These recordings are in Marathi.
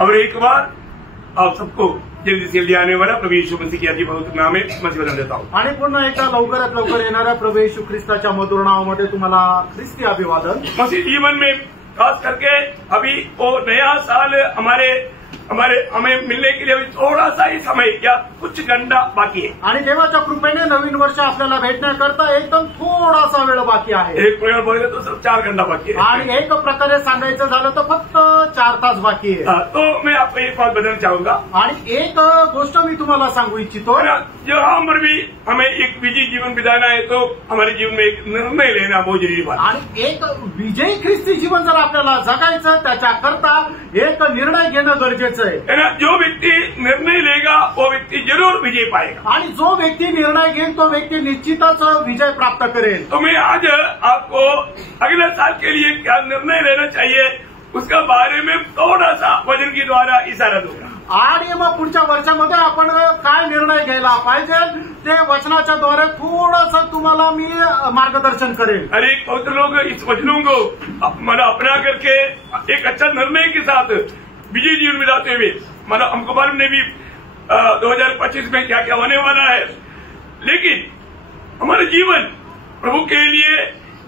और एक बार आप सबको जल्दी से जल्दी आने वाला प्रभु यीशु मसीह के अति पवित्र नाम में मसीह बदल देता हूँ। आणि पुन्हा एकदा लवकरात लवकर येणाऱ्या प्रभू येशू ख्रिस्ताच्या मधुर नावामध्ये तुम्हाला ख्रिस्ती अभिवादन। मसीह जीवन में खास करके अभी वो नया साल हमें मिलने के लिए अभी थोड़ा सा ही समय या कुछ घंटा बाकी है। आणि देवाच्या कृपेने नवीन वर्ष आपल्याला भेटण्याकरता एकदम थोडासा वेळ बाकी आहे। एक प्रकार बोले तो सिर्फ 4 घंटा बाकी है आणि एक प्रकारे सांगायचं झालं तर फक्त 4 तास बाकी आहे। तो मैं आपको एक बात बताना चाहूंगा आणि एक गोष्ट मी तुम्हाला सांगू इच्छितो, जहाँ पर भी हमें एक विजयी जीवन बिताना है तो हमारे जीवन में एक निर्णय लेना बहुत जरूरी बात। आणि एक विजयी ख्रिस्ती जीवन जर आपल्याला जगायचं त्याच्याकरता एक निर्णय घेणं गरजेचं आहे ना। जो व्यक्ति निर्णय लेगा वो व्यक्ति जरूर विजय पाएगा आणि जो व्यक्ति निर्णय घेईल तो व्यक्ति निश्चितच विजय प्राप्त करेल। तो मैं आज आपको अगले साल के लिए क्या निर्णय लेना चाहिए उसका बारे में थोड़ा सा वचन के द्वारा इशारा दूंगा। आणि मग पुढच्या वर्षामध्ये आपण काय निर्णय घ्यायला पाहिजे ते वचनाच्या द्वारे थोडंसं तुम्हाला मी मार्गदर्शन करेल। अरे पवित्र लोग इस वचनों को अपना करके एक अच्छा निर्णय के साथ विजय जीवन बिताते हुए हमको मालूम नहीं भी 2025 में क्या क्या होने वाला है, लेकिन हमारा जीवन प्रभु के लिए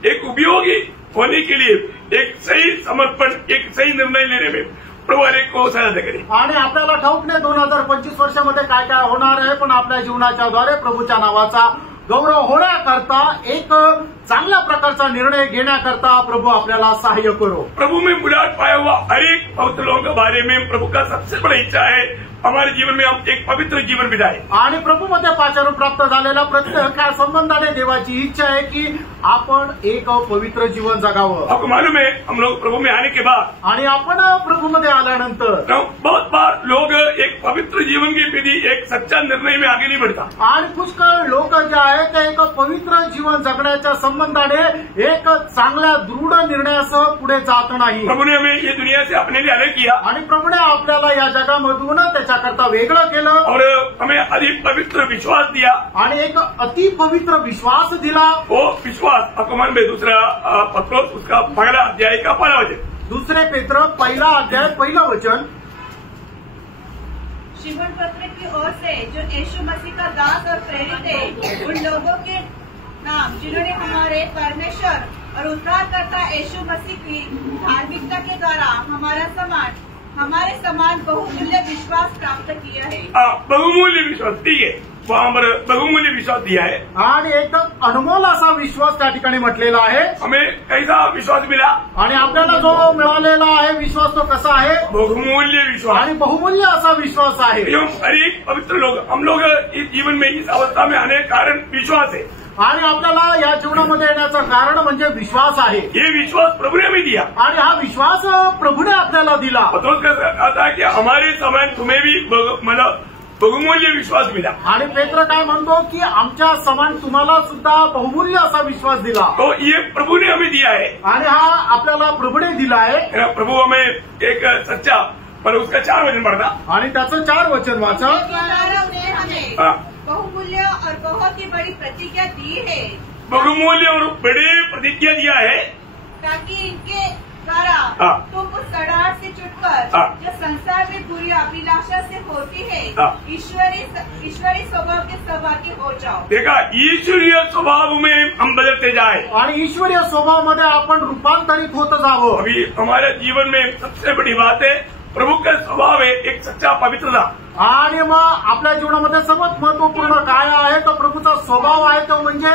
एक उपयोगी होने के लिए एक सही समर्पण, एक सही निर्णय लेने में प्रभु हरेक को सहायता करें। आणि आपल्याला ठाऊक नाही 2025 वर्षामध्ये काय काय होणार आहे, पण आपल्या जीवनाच्या द्वारे प्रभूच्या नावाचा गौरव होण्याकरता एक चांगल्या प्रकारचा निर्णय घेण्याकरता प्रभु आपल्याला सहाय्य करो। प्रभु में बुलाहट पाया हुआ हरेक पवित्र लोगों के बारे में प्रभु का सबसे बड़ा इच्छा है हमारे जीवन में हम एक पवित्र जीवन बिताएं। आणि प्रभूमध्ये पाचारून प्राप्त झालेल्या प्रत्येका संबंधाने देवाची इच्छा आहे की आपण एक पवित्र जीवन जगावं। आपको मालूम है हम लोग प्रभु में आने के बाद आणि आपण प्रभूमध्ये आल्यानंतर बहुत बार लोग एक पवित्र जीवन की विधि एक सच्चा निर्णय में आगे नहीं बढ़ता। आणि पुष्कळ लोक जे आहेत ते एक पवित्र जीवन जगण्याच्या संबंधाने एक चांगल्या दृढ निर्णयासह पुढे जात नाही। प्रभु ने हमें ये दुनिया से अपने लिए अलग किया आणि प्रभूने आपल्याला या जगामधून त्याच्याकरता वेगळं केलं और हमें अधिक पवित्र विश्वास दिया आणि एक अति पवित्र विश्वास दिला। वो विश्वास आपको मालूम है दूसरा पत्रोस उसका पहला अध्याय का पहला वचन, दूसरे पेत्र पहिला अध्याय पहिला वचन। शिमोन पत्र की ओर से जो यीशु मसीह का दास और प्रेरित है, उन लोगों के नाम जिन्होंने हमारे परमेश्वर और उद्धारकर्ता यीशु मसीह की धार्मिकता के द्वारा हमारे समान बहुमूल्य विश्वास प्राप्त किया है। बहुमूल्य विश्वास, ठीक है, वहाँ पर बहुमूल्य विश्वास दिया है आणि एकदम अनमोल असा विश्वास त्या ठिकाणी म्हटलेला आहे। हमें कैसा विश्वास मिला आणि आपल्याला जो मिळालेला आहे विश्वास तो कसा आहे? बहुमूल्य विश्वास आणि बहुमूल्य असा विश्वास आहे। हरेक पवित्र लोग हम लोग इस जीवन में इस अवस्था में आने का कारण विश्वास है आणि आपल्याला या जीवनामध्ये येण्याचं कारण म्हणजे विश्वास आहे। ये विश्वास प्रभु ने हमें दिया आणि हा विश्वास प्रभूने आपल्याला दिला। पत्रोस कहता है कि हमारे समान तुम्हें भी बहुमूल्य विश्वास मिला। आणि पेत्र काय म्हणतो की आमच्या समान तुम्हाला सुद्धा बहुमूल्य असा विश्वास दिला। तो ये प्रभु ने हमें दिया है आणि हा आपल्याला प्रभूने दिला आहे। प्रभु हमें एक सच्चा उसका 4 वचन पढ़ना आणि त्याचं 4 वचन वाचा। बहुमूल्य और बहुत ही बड़ी प्रतिज्ञा दी है, बहुमूल्य और बड़े प्रतिज्ञा दिया है ताकि इनके द्वारा तुम उस सड़ाहट से छुटकर जो संसार में बुरी अभिलाषा से होती है ईश्वरी स्वभाव के सहभागी हो जाओ। देखा, ईश्वरीय स्वभाव में हम बदलते जाए आणि ईश्वरीय स्वभावामध्ये आपण रूपांतरित होत जावं। अभी हमारे जीवन में सबसे बड़ी बात है प्रभु का स्वभाव है एक सच्चा पवित्रता। आणि मग आपल्या जीवनामध्ये सर्वात महत्वपूर्ण काय आहे तो प्रभूचा स्वभाव आहे, तो म्हणजे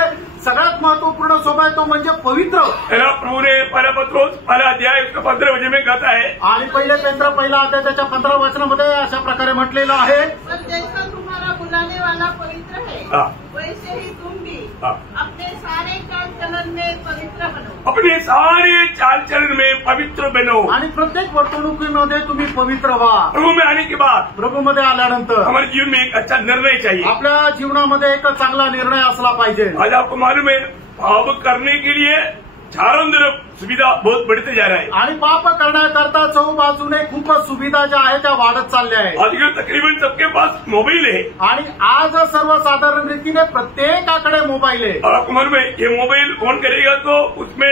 सगळ्यात महत्वपूर्ण स्वभाव तो म्हणजे पवित्र। प्रभु ने पहला पत्रोस पहला अध्याय उसका 15 वचन में कहता है आणि पहिले पेत्र पहिला अध्याय त्याच्या 15 वचनामध्ये अशा प्रकारे म्हटलेलं आहे, जैसा तुम्हारा बुलाने वाला पवित्र है वैसे ही तुम भी अपने सारे चाल चलन में पवित्र बनो। अपने सारे चाल चलन में पवित्र बनो। आणि प्रत्येक वर्तणुकीमध्ये तुम्ही पवित्र व्हा। प्रभु में आने के बाद प्रभूमध्ये आल्यानंतर हमारे जीवन में एक अच्छा निर्णय चाहिए। आपल्या जीवनामध्ये एक चांगला निर्णय असला पाहिजे। आज आपको मालूम है पाप करने के लिए चारों तरफ सुविधा बहुत बढ़ते जा रहा है आणि पाप करण्याकरता चहूबाजूने खूपच सुविधा ज्या आहेत त्या वाढत चालल्या आहेत। आजकल तकरीबन सबके पास मोबाइल है आणि आज सर्वसाधारण रीतीने प्रत्येकाकडे मोबाईल आहे। और आपको मालूम है ये मोबाइल ऑन करेगा तो उसमें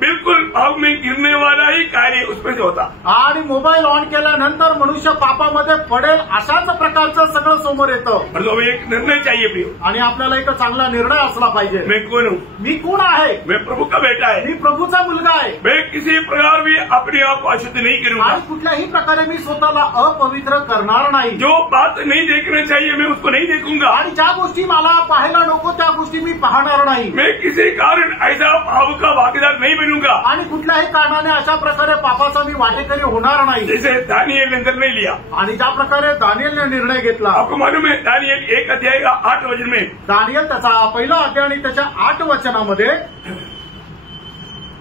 बिल्कुल पाप में गिरने वाला ही कार्य उसमें से होता। आणि मोबाईल ऑन केल्यानंतर मनुष्य पापामध्ये पडेल अशाच प्रकारचं सगळं समोर येतं। और तो हमें एक निर्णय चाहिए प्रियो, आणि आपल्याला एक चांगला निर्णय असला पाहिजे। मैं कौन हूँ? मी कोण आहे? मैं प्रभु का बेटा है। मी प्रभूचा मुलगा आहे। मैं किसी प्रकार भी अपने आप को अशुद्ध नहीं करूंगा। आणि कुठल्याही प्रकारे मी स्वतःला अपवित्र करणार नाही। जो बात नहीं देखना चाहिए मैं उसको नहीं देखूंगा। आणि ज्या गोष्टी मला पाहायला नको त्या गोष्टी मी पाहणार नाही। मैं किसी कारण ऐसा पाप का भागीदार नहीं बनूंगा। आणि कुठल्याही कारणाने अशा प्रकारे पापाचा मी वाटेकरी होणार नाही। जैसे दानिएल ने निर्णय लिया, आणि ज्या प्रकारे दानिएलने निर्णय घेतला। आपको मालूम है दानिएल 1 अध्याय का 8 वचन में, दानिएल त्याचा पहिला अध्याय आणि त्याच्या 8 वचनामध्ये,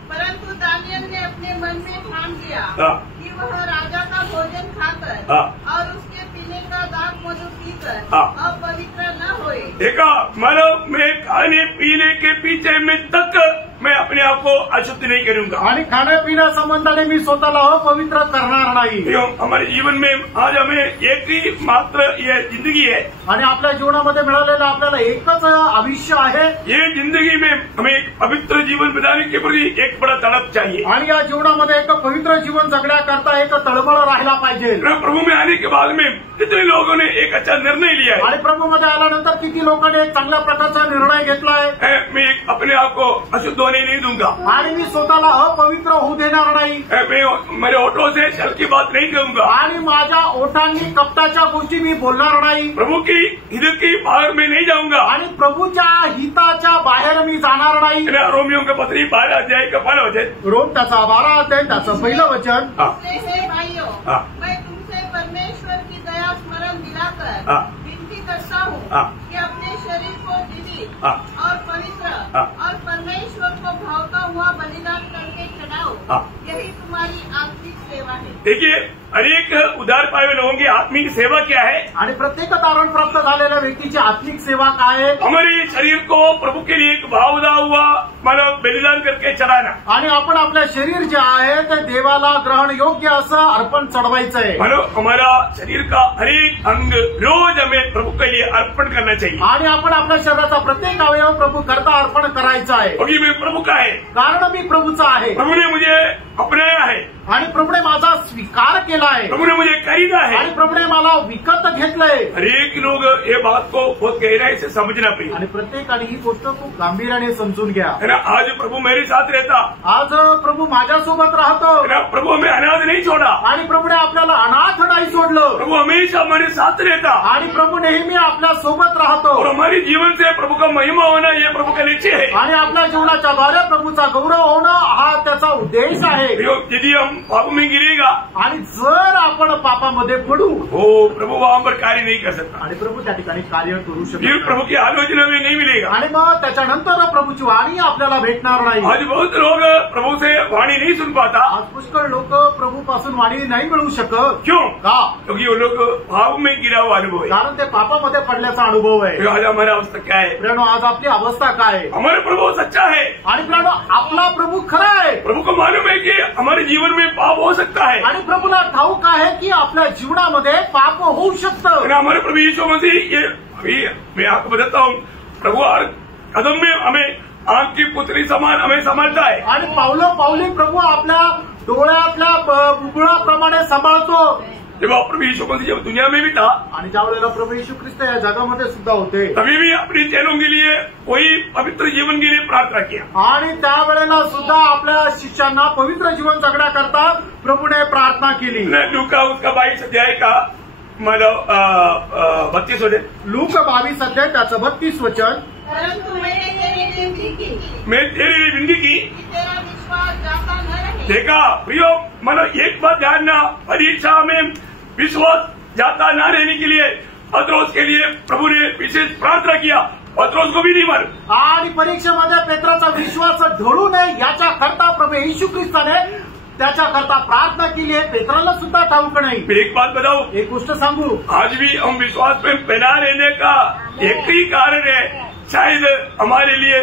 परंतु दानियल ने अपने मन में ठान लिया कि वह राजा का भोजन खाकर और उसके पीने का दाख मधु पीकर अपवित्र न होए। देखा, मतलब मैं खाने पीने के पीछे में तक मैं अपने आप को अशुद्ध नहीं करूंगा। आणि खाण्यापिण्या संबंधाने मी स्वतःला अपवित्र करणार नाही। हमारे जीवन में आज हमें एक ही मात्र ये जिंदगी है, आणि आपल्या जीवनामध्ये मिळालेलं आपल्याला एकच आयुष्य आहे। ये जिंदगी में हमें एक पवित्र जीवन बिताने के प्रति एक बड़ा तड़प चाहिए। आणि या जीवनामध्ये एक पवित्र जीवन जगण्याकरता एक तळमळ राहिला पाहिजे। प्रभु में आने के बाद में कितने लोगों ने एक अच्छा निर्णय लिया है। आणि प्रभूमध्ये आल्यानंतर किती लोकांनी एक चांगल्या प्रकारचा निर्णय घेतला आहे। मैं अपने आप को अशुद्ध होने नहीं दूंगा। आणि मी स्वतःला अपवित्र होऊ देणार नाही। मैं मेरे ओठों से छल की बात नहीं करूंगा। आणि माझ्या ओठांनी कपटाच्या गोष्टी मी बोलणार नाही। प्रभु की हित की बाहर में नहीं जाऊंगा। आणि प्रभूच्या हिताच्या बाहेर मी जाणार नाही। रोमियो के पत्री 12 अध्याय का 12 वचन, रोम त्याचा 12 अध्याय त्याचं पहिलं वचन, इसलिए भाइयों, मैं तुमसे परमेश्वर की दया स्मरण दिलाकर विनती करता हूँ कि अपने शरीर को जीवित और पवित्र और परमेश्वर को भावता हुआ बलिदान करके चढ़ाओ, यही तुम्हारी आत्मिक सेवा है। देखिए, अनेक उद्धार पाए हुए लोगों की आत्मिक सेवा क्या है? आणि प्रत्येक तारण प्राप्त झालेल्या व्यक्तीची आत्मिक सेवा काय आहे? हमारे शरीर को प्रभु के लिए एक भावदा हुआ मतलब बलिदान करके चढ़ाना। आणि आपण आपलं शरीर जे आहे ते देवाला ग्रहण योग्य असं अर्पण चढवायचं आहे। मतलब हमारा शरीर का हर एक अंग रोज हमें प्रभु के लिए अर्पण करना चाहिए। आणि आपण आपल्या शरीराचा प्रत्येक अवयव प्रभू करता अर्पण करायचा आहे। क्योंकि मैं प्रभु का है, कारण मी प्रभूचा आहे। प्रभु ने मुझे अपनाया है, आणि प्रभूने माझा स्वीकार केला आहे। प्रभु ने मुझे खरीदा है, आणि प्रभूने मला विकत घेतलंय। हर एक लोग ये बात को बहुत गहराई से समझना चाहिए। आणि प्रत्येकाने ही गोष्ट खूप गांभीर्याने समजून घ्या। है ना, आज प्रभु मेरे साथ रहता, आज प्रभू माझ्यासोबत राहतो। है ना, प्रभु हमें अनाथ नहीं छोड़ा, आणि प्रभूने आपल्याला अनाथ नाही सोडलं। प्रभु हमेशा हमारे साथ रहता, आणि प्रभू नेहमी आपल्या सोबत राहतो। और हमारे जीवन से प्रभु का महिमा होना ये प्रभु का निश्चय है। आणि आपल्या जीवनाच्या द्वारे प्रभूचा गौरव होणं हा त्याचा उद्देश आहे। यदि हम पाप में गिरेगा, आणि जर आपण पापामध्ये पडू, हो प्रभु वहां पर कार्य नहीं कर सकता, आणि प्रभू त्या ठिकाणी कार्य करू फिर शकतो। प्रभु की आलोचना में नहीं मिलेगा। आणि मग त्याच्यानंतर प्रभूची वाणी आपल्याला भेटणार नाही। आज बहुत लोग प्रभु से वाणी नहीं सुन पाता। आज पुष्कळ लोक प्रभूपासून वाणी नाही मिळू शकत। क्यों? का? क्योंकि वो लोग पाप में गिरा हुआ अनुभव है। कारण ते पापामध्ये पडल्याचा अनुभव आहे। आज हमारा अवस्था क्या है? प्रियानो, आज आपली अवस्था काय आहे? हमारा प्रभु सच्चा है। आणि प्रियानो, आपला प्रभू खरा आहे। प्रभु को मालूम है कि हमारे जीवन में पाप हो सकता है। आणि प्रभूला ठाऊक आहे की आपल्या जीवनामध्ये पाप होऊ शकतं। हमारे प्रभु यीशु मसीह ये अभी मैं आपको बताता हूँ, प्रभु हर कदम में हमें आंख की पुतली समान हमें समझता है। आणि पावली प्रभू आपल्या डोळ्यातल्या बुबुळाप्रमाणे सांभाळतो। जेव्हा प्रभु यीशु मसीह जब दुनिया में भी था, आणि ज्या वेळेला प्रभू येशू ख्रिस्त या जगामध्ये सुद्धा होते, तभी भी अपनी चेलों के लिए कोई पवित्र जीवन के लिए प्रार्थना किया। आणि त्यावेळेला सुद्धा आपल्या शिष्यांना पवित्र जीवन जगण्याकरता प्रभूने प्रार्थना केली। लूका उसका 22 अध्याय का मतलब 32 वचन, लूक 22 अध्याय त्याचं 32 वचन, परंतु मैंने तेरे लिए विनती की, मैं तेरे लिए विनती की कि तेरा विश्वास जाता न रहे। देखा प्रियो, मतलब एक बात ध्यान, परीक्षा में विश्वास जाता न रहने के लिए पत्रोस के लिए प्रभु ने विशेष प्रार्थना किया। पत्रोस को भी नहीं मार, आणि परीक्षेमध्ये पेत्राचा विश्वास ढळू नये याच्या करता प्रभू येशू ख्रिस्ताने त्याच्याकरता प्रार्थना केली आहे। पेत्राला सुद्धा ठाऊक नाही। मैं एक बात बताऊं, एक गोष्ट सांगू, आज भी हम विश्वास में बना रहने का एक ही कारण है, शायद हमारे लिए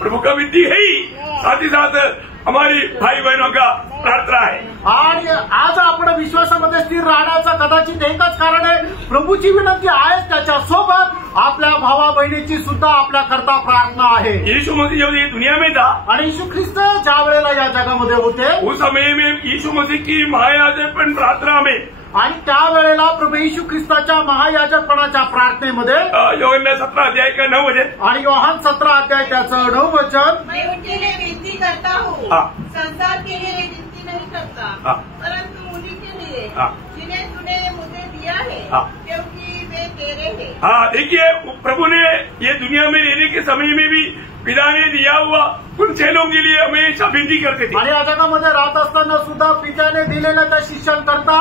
प्रभु का विनती है ही, साथ ही साथ हमारी भाई बहनों का प्रार्थना है। आणि आज आपण विश्वासामध्ये स्थिर राहण्याचं कदाचित एकच कारण आहे, प्रभूची विनंती आहे, त्याच्यासोबत आपल्या भावा बहिणीची सुद्धा आपल्या करता प्रार्थना आहे। यीशु मसीह जब ये दुनिया में था, आणि येशू ख्रिस्त ज्या वेळेला या जगामध्ये होते उस समय में यीशु मसीह की महायाजकपन प्रार्थना में आणि त्यावेळेला प्रभू येशू ख्रिस्ताच्या महायाजकपणाच्या प्रार्थनेमध्ये यूहन्ना 17 अध्याय का 9 वचन आणि योहान 17 अध्याय त्याचं 9 वचन, मैं उनके लिए विनती करता हूँ, हाँ। संसार के लिए विनती नहीं करता, हाँ। परंतु उन्हीं के लिए हाँ। जिन्हें तूने मुझे दिया है, हाँ। क्योंकि वे तेरे हैं। हाँ, देखिए प्रभु ने ये दुनिया में रहने के समय में भी पिता ने दिया हुआ उन चेलों के लिए हमेशा विनती करते थे। आणि या जगामध्ये राहत असताना सुद्धा पित्याने दिलेल्या त्या शिष्यांकरता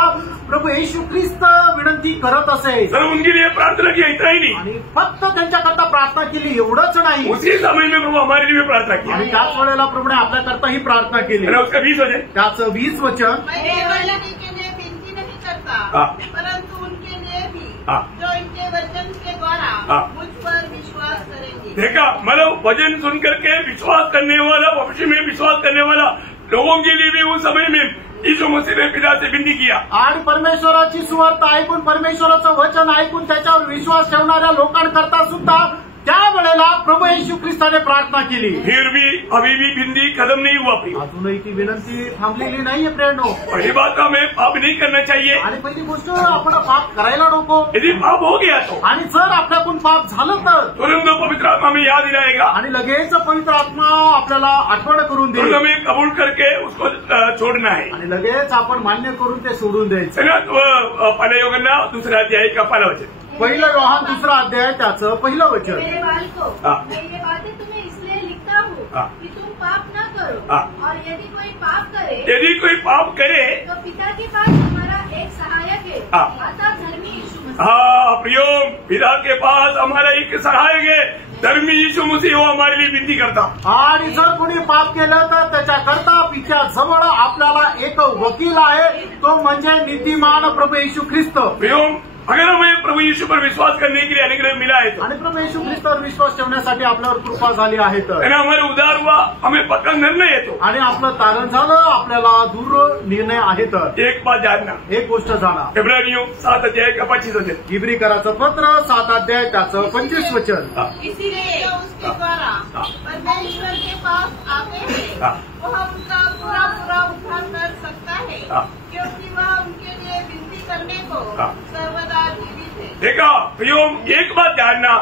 प्रभू येशू ख्रिस्त विनंती करत असे सर उनके लिए प्रार्थना किया, इतना ही नहीं, आणि फक्त त्यांच्याकरता प्रार्थना केली एवढंच नाही, उसी समय में प्रभु हमारे लिए भी प्रार्थना की आणि त्याच वेळेला प्रभूने आपल्याकरता ही प्रार्थना केली। है ना। उसका 20 वचन, त्याचं 20 वचन, मैं केवल उनके लिए विनती नहीं करता, हाँ। परंतु उनके लिए भी हाँ। जो इनके वचन के द्वारा हाँ। मुझ पर विश्वास करेंगे। देखा, मतलब वचन सुन करके विश्वास करने वाला, भविष्य में विश्वास करने वाला लोगों के लिए भी उस समय में यीशु मसीह ने पिता से विनती किया। आणि परमेश्वराची सुवार्ता ऐकून, परमेश्वराचं वचन ऐकून त्याच्यावर विश्वास ठेवणाऱ्या लोकांकरता सुद्धा त्यावेळेला प्रभू येशू ख्रिस्ताने प्रार्थना केली। फिर भी अभी भी विनती खत्म नहीं हुआ प्रिय। अजूनही ती विनंती थांबलेली नाहीये प्रेरणो। पहली बात तो हमें पाप नहीं करना चाहिए, आणि पहिली गोष्ट आपण पाप करायला नको, यदि पाप हो गया तो आणि जर आपल्याकडून पाप झालं तर तुरंत पवित्र आत्मा में याद दिलाएगा आणि लगेच पवित्र आत्मा आपल्याला आठवण करून और देईल हमें कबूल करके उसको छोड़ना है, आणि लगेच आपण मान्य करून ते सोडून द्यायचं। है ना। तो पहले यूहन्ना 2 अध्याय का 1 वचन, पहिलं योहान 2 अध्याय त्याचं 1 वचन, मेरे बालकों, हाँ। मैं ये बातें तुम्हें इसलिए लिखता हूँ हाँ। कि तुम पाप न करो, हाँ। और यदि कोई पाप करे यदि कोई पाप करे, तो पिता के पास हमारा एक सहायक है, हाँ। अतः धर्मी यीशु मसीह। हाँ प्रियो, पिता के पास हमारा एक सहायक है, धर्मी यीशु मसीह, वो हमारे लिए विनती करता। आणि जर कोणी पाप केलं तर त्याच्याकरता पित्या जवळ आपल्याला एक वकील आहे, तो म्हणजे नीतिमान प्रभू येशू ख्रिस्त। प्रियो, अगर हमें प्रभु यीशु पर विश्वास करने के लिए अनुग्रह मिला है तो, आणि प्रभू येशू ख्रिस्तावर विश्वास ठेवण्यासाठी आपल्यावर कृपा झाली आहे तर, है ना, हमारे उद्धार हुआ, हमें पक्का निर्णय है तो आणि आपलं तारण झालं, आपल्याला दूर निर्णय आहे तर एक बात जानना, एक गोष्ट जाणा, इब्रानियों 7 अध्याय का 25 वचन, इब्रिकराचं पत्र 7 अध्याय त्याचं 25 वचन, हाँ। इसीलिए जो उसके द्वारा हाँ। परमेश्वर के पास आते हैं, हाँ। वह उनका पूरा पूरा उद्धार कर सकता है, हाँ। क्योंकि वह उनके लिए विनती करने को हाँ। सर्वदा जीवित है। देखा प्रियो, एक बात जानना,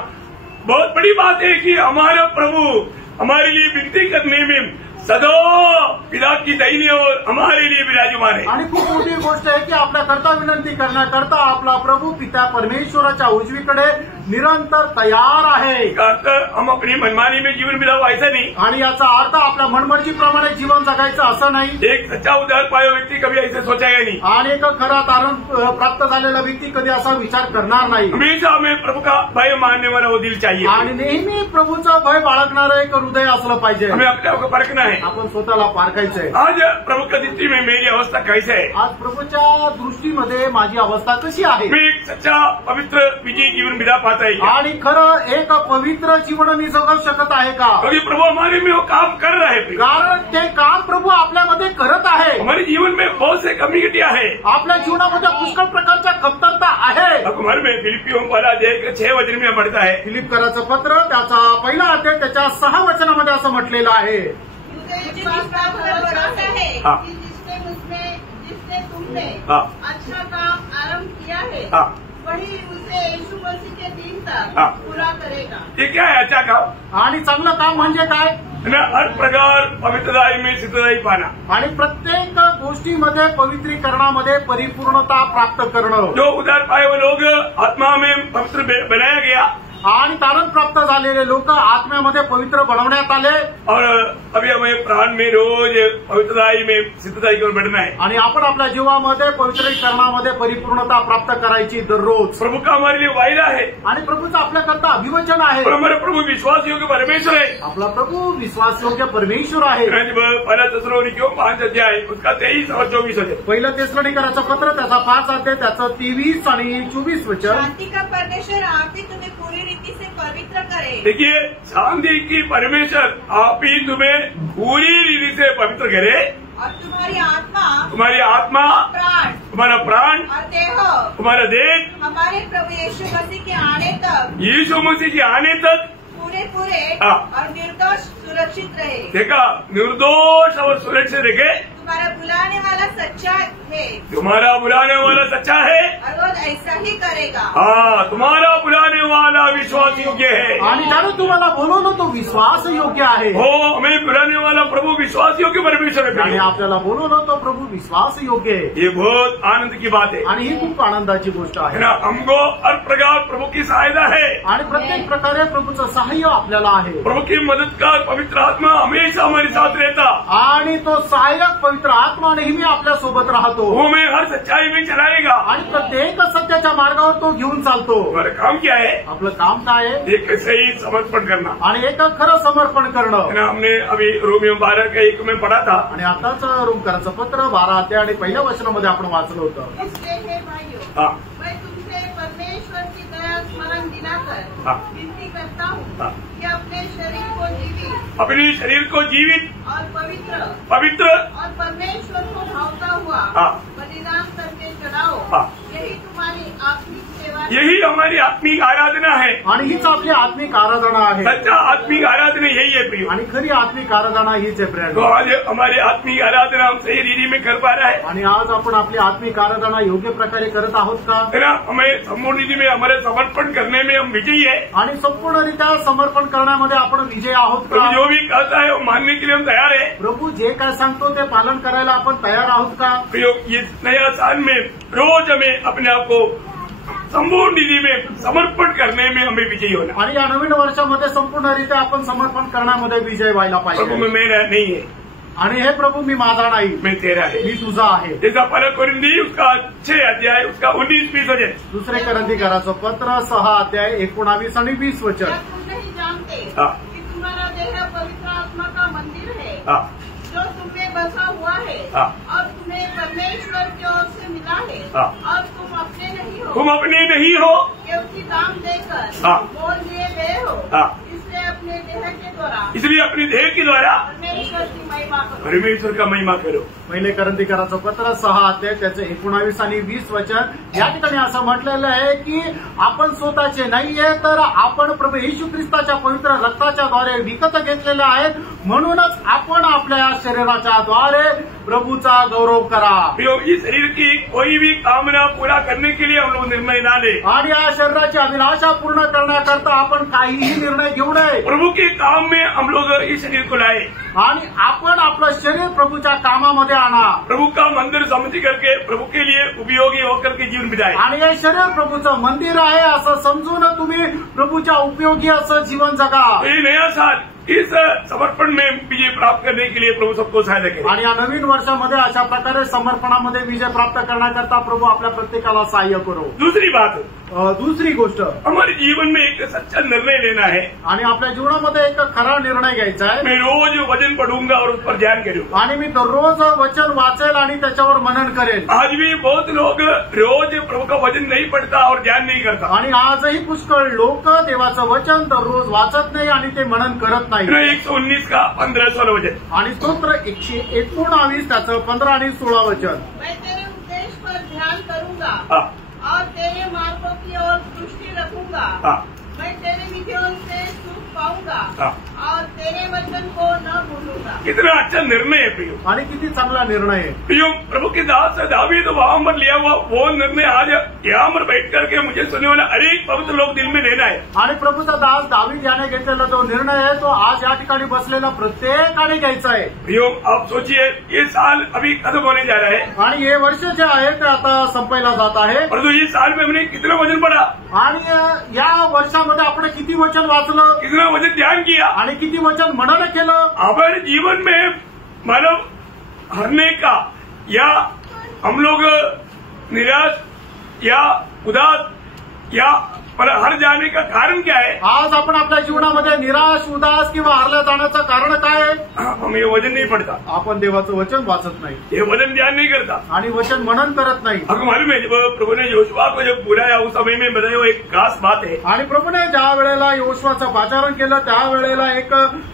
बहुत बड़ी बात है कि हमारा प्रभु हमारे लिए विनती करने में सदा पिता की दाहिनी ओर हमारे लिए विराजमान है। आणि खूप मोठी गोष्ट आहे की आपल्याकरता विनंती करण्याकरता आपला प्रभू पिता परमेश्वराच्या उजवीकडे निरंतर तयार आहे। इसका अर्थ हम अपनी मनमानी में जीवन बिताओ ऐसा नहीं, आणि याचा अर्थ आपल्या मनमर्जीप्रमाणे जीवन जगायचं असं नाही। एक सच्चा उद्धार पाया व्यक्ति कभी ऐसे सोचेगा नहीं। आणि एक खरा तारण प्राप्त झालेला व्यक्ती कधी असा विचार करणार नाही। हमेशा हमें प्रभु का भय मानने वाला वो दिल चाहिए, आणि नेहमी प्रभूचं भय बाळगणारं एक हृदय असलं पाहिजे। हमें अपने आप को परखना है। आपण स्वतःला पारखायचंय। आज प्रभु की दृष्टि में मेरी अवस्था कैसे है, आज प्रभूच्या दृष्टीमध्ये माझी अवस्था कशी आहे, मैं एक सच्चा पवित्र विजयी जीवन बिता पाता है क्या? आणि खरं एक पवित्र जीवन मी जगू शकत आहे का? क्योंकि प्रभु हमारे में वो काम कर रहा है। कारण ते काम प्रभू आपल्यामध्ये करत आहे। हमारे जीवन में बहुत से कमी घटिया है, आपल्या जीवनामध्ये पुष्कळ प्रकारच्या कमतरता आहे। अकबर में फिलिपियों 1 अध्याय के 6 वचन में पढ़ता है, फिलिपकराचं पत्र त्याचा 1 अध्याय त्याच्या 6 वचनामध्ये असं म्हटलेलं आहे, मुझे इस बात का भरोसा है हाँ। कि जिसने तुमने हाँ। अच्छा काम आरंभ किया है, हाँ। वही उसे यीशु मसीह के दिन तक हाँ। पूरा करेगा। ये क्या है अच्छा काम? आणि चांगलं काम म्हणजे काय? है ना, हर प्रकार पवित्रताई में सिद्धताई पाना, आणि प्रत्येक गोष्टीमध्ये पवित्रीकरणामध्ये परिपूर्णता प्राप्त करणं। जो उद्धार पाए वो लोग आत्मा में पवित्र बनाया गया आणि तारण प्राप्त झालेले लोक आत्म्यामध्ये पवित्र बनवण्यात आले। और अभी हमें प्राण में रोज पवित्रताई में सिद्धताई की ओर बढ़ना है। आणि आपण आपल्या जीवामध्ये पवित्रीकरणामध्ये परिपूर्णता प्राप्त करायची दररोज। प्रभु का हमारे लिए वायदा है आणि प्रभूचं आपल्याकरता अभिवचन आहे। और हमारे प्रभु विश्वास योग्य परमेश्वर है। आपला प्रभू विश्वासयोग्य परमेश्वर आहे। जब 1 थिस्सलुनीकियों 5 अध्याय उसका 23 और 24 वचन, पहिलं थिस्सलुनीकराचं पत्र त्याचा 5 अध्याय त्याचं 23 आणि 24 वचन। शांति का परमेश्वर आप ही तुम्हें पूरी रीति से पवित्र करे। देखिए, शांति की परमेश्वर आप ही तुम्हें पूरी रीति से पवित्र करे, और तुम्हारी आत्मा, तुम्हारी आत्मा, प्राण तुम्हारा प्राण, और देह तुम्हारा देह हमारे प्रभु यीशु मसीह के आने तक यीशु मसीह के आने तक पूरे हाँ। और निर्दोष सुरक्षित रहे। देखा, निर्दोष और सुरक्षित रहे। तुम्हारा बुलाने वाला सच्चा है, तुम्हारा बुलाने वाला सच्चा है और वो ऐसा ही करेगा। हाँ, तुम्हारा बुलाने वाला विश्वास योग्य है। आणि ज्याने तुम्हाला बोलवलं तो विश्वास योग्य आहे। हो, हमें बुलाने वाला प्रभु विश्वास योग्य परमेश्वर आणि है। आपल्याला बोलवलं तो प्रभु विश्वास योग्य आहे। ये बहुत आनंद की बात है आणि ही खूप आनंदाची गोष्ट है आहे। ना। हमको हर प्रकार प्रभु की सहायता है, आणि प्रत्येक प्रकारे प्रभूचं सहाय्य आपल्याला आहे। प्रभु की मददगार पवित्र आत्मा हमेशा हमारे साथ रहता। आणि तो सहाय्यक पवित्र आत्मा नेहमी आपल्या सोबत राहतो। वो हमें हर सच्चाई में चलाएगा। आणि प्रत्येक सत्याच्या मार्गावर तो घेऊन चालतो। हमारा काम क्या है? आपलं काम काय आहे? एक सही समर्पण करना आणि एक खरं समर्पण करणं। है ना। हमने अभी रोमियो 12:1 में पढ़ा था। आणि आताच रोमकरांचं पत्र 12 अध्याय आणि पहिल्या वचनामध्ये आपण वाचलं होतं। इसलिए हे भाइयों, हाँ मैं तुमसे परमेश्वर की दया स्मरण दिलाकर हाँ। विनती करता हूँ हाँ। कि अपने शरीर को जीवित अपने शरीर को जीवित और पवित्र पवित्र और परमेश्वर को भावता हुआ हाँ। बलिदान करके चढ़ाओ। हाँ। यही तुम्हारी आत्मिक सेवा है। यही हमारी आत्मिक आराधना है। आणि हीच आपली आत्मिक आराधना आहे। सच्चा आत्मिक आराधना यही है प्रिय। आणि खरी आत्मिक आराधना हीच आहे तो प्रिय। आज हमारे आत्मिक आराधना हम सही रीति में कर पा रहा है आणि आज आपण आपली आत्मिक आराधना योग्य प्रकारे करत आहोत का? है ना। हमें संपूर्ण रीति में हमारे समर्पण करने में हम विजयी है। आणि संपूर्णरित्या समर्पण करण्यामध्ये आपण विजय आहोत प्रभु का? जो भी कहता है वो मानने के लिए हम तैयार है। प्रभू जे काय सांगतो ते पालन करायला आपण तयार आहोत का? प्रियो, ये नया साल में रोज हमें अपने आप को संपूर्ण रीति में समर्पण करने में हमें विजयी होना। आणि या नवीन वर्षामध्ये संपूर्णरित्या आपण समर्पण करण्यामध्ये विजय व्हायला प्रभु पाहिजे। में मेरा नहीं है, आणि हे प्रभू मी माझा नाही, मैं तेरा है। मी तुझा आहे। जैसा पहला कोरिन्थी उसका 6 अध्याय उसका 19-20 वचन। दुसरे करंथीकराचं पत्र 6 अध्याय 19 आणि 20 वचन। क्या तुम नहीं जानते हाँ। कि तुम्हारा देह पवित्र आत्मा का मंदिर है हाँ जो तुम्हें बसा हुआ है हाँ। और तुम्हें परमेश्वर की ओर से मिला है हाँ। और तुम अपने नहीं हो तुम अपने नहीं हो। क्योंकि दाम देकर हाँ। मोल लिए गए हो। हाँ। इसलिए अपने देह के द्वारा इसलिए अपने देह के द्वारा परमेश्वर की महिमा करो। परमेश्वर का महिमा करो। पहिले करंथीकराचं पत्र 6 अध्याय त्याचे 19 आणि 20 वचन। या ठिकाणी असं म्हटलेलं आहे की आपण स्वतःचे नाहीये, तर आपण प्रभू येशू ख्रिस्ताच्या पवित्र रक्ताच्या द्वारे विकत घेतलेले आहेत, म्हणूनच आपण आपल्या शरीराच्या द्वारे प्रभूचा गौरव करा। प्रियो, इस शरीर की कोई भी कामना पूरा करने के लिए हम लोग निर्णय ना ले। आणि या शरीराची अभिलाषा पूर्ण करण्याकरता आपण काहीही निर्णय घेऊ नये। प्रभु के काम में हम लोग इस शरीर को लाए। आणि आपण आपलं शरीर प्रभूच्या कामामध्ये आणा। प्रभु का मंदिर समझ करके प्रभु के लिए उपयोगी होकर के जीवन बिताए। आणि हे शरीर प्रभूचं मंदिर आहे असं समजून तुम्ही प्रभूच्या उपयोगी असं जीवन जगा। ये नया साल इस समर्पण में विजय प्राप्त करने के लिए प्रभु सबको सहायता करे। आणि या नवीन वर्षामध्ये अशा प्रकारे समर्पणामध्ये विजय प्राप्त करण्याकरता प्रभू आपल्या प्रत्येकाला सहाय्य करो। दूसरी बात, दुसरी गोष्ट, हमारे जीवन में एक सच्चा निर्णय लेना है। आणि आपल्या जीवनामध्ये एक खरा निर्णय घ्यायचा आहे। मैं रोज वचन पढ़ूंगा और उस पर ध्यान करूंगा। आणि मी दररोज वचन वाचेल आणि त्याच्यावर मनन करेल। आज भी बहुत लोग रोज प्रभु का वचन नहीं पढ़ता और ध्यान नहीं करता। आणि आजही पुष्कळ लोक देवाचं वचन दररोज वाचत नाही आणि ते मनन करत नाही। 119 का 15-16 वचन। आणि स्तोत्र 119 त्याचं 15 आणि 16 वचन। मैं तेरे उपदेश पर ध्यान करूंगा हाँ और तेरे मार्गों की ओर दृष्टि रखूंगा। हाँ मैं तेरे विधियों से सुख पाऊंगा हाँ। और तेरे वचन को न भूलूंगा। कितना अच्छा निर्णय है प्रियो। आणि किती चांगला निर्णय आहे। प्रियो, प्रभु के दास दावीद वहां पर लिया हुआ वो निर्णय आज यहाँ पर बैठ करके मुझे सुनने वाला अनेक पवित्र लोग दिल में लेना है। आणि प्रभूचा दास दावीद याने घेतलेला जो निर्णय आहे तो आज या ठिकाणी बसलेला प्रत्येकाने घ्यायचा आहे। प्रियो, आप सोचिए ये साल अभी खत्म होने जा रहा है आणि हे वर्ष जे आहे ते आता संपायला जात आहे। परंतु ये साल में हमने कितना वचन पढ़ा, आणि या वर्षामध्ये आपण किती वचन वाचलं, कितना वचन ध्यान किया, आणि किती वचन मनन केलं। हमारे जीवन में मानव हारने का या हम लोग निराश या उदास या हर जाने का कारण क्या है? आज आपण आपल्या जीवनामध्ये निराश, उदास किंवा हारल्या जाण्याचं कारण काय आहे? हम ये वचन नहीं पढ़ता, आपण देवाचं वचन वाचत नाही, ये वचन ध्यान नहीं करता आणि वचन मनन करत नाही। आपको मालूम है जब प्रभु ने योशुआ को जब बुलाया उस समय में बताया वो एक खास बात है। आणि प्रभूने ज्या वेळेला योशुआचं पाचारण केलं त्यावेळेला एक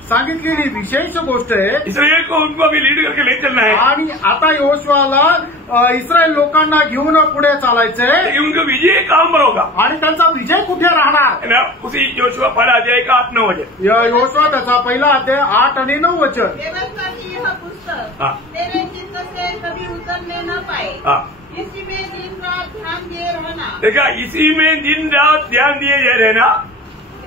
सांगितलेली विशेष गोष्ट आहे। इसराइल को उनको अभी लीड करके ले चलना है। आणि आता योशुआला इस्रायल लोकांना घेऊन पुढे चालायचे ये उनका विजय कहां पर होगा? आणि त्यांचा विजय कुठे राहणार? है ना, उसी योशुआ पहला अध्याय का 8-9 वचन। योशुआ त्याचा पहिला अध्याय 8 आणि 9 वचन। व्यवस्था की यह पुस्तक हाँ। तेरे चित्त से कभी उतरने न पाए, हाँ। इसी में दिन रात ध्यान दिए रहना, देखा, इसी में दिन रात ध्यान दिए जा रहना,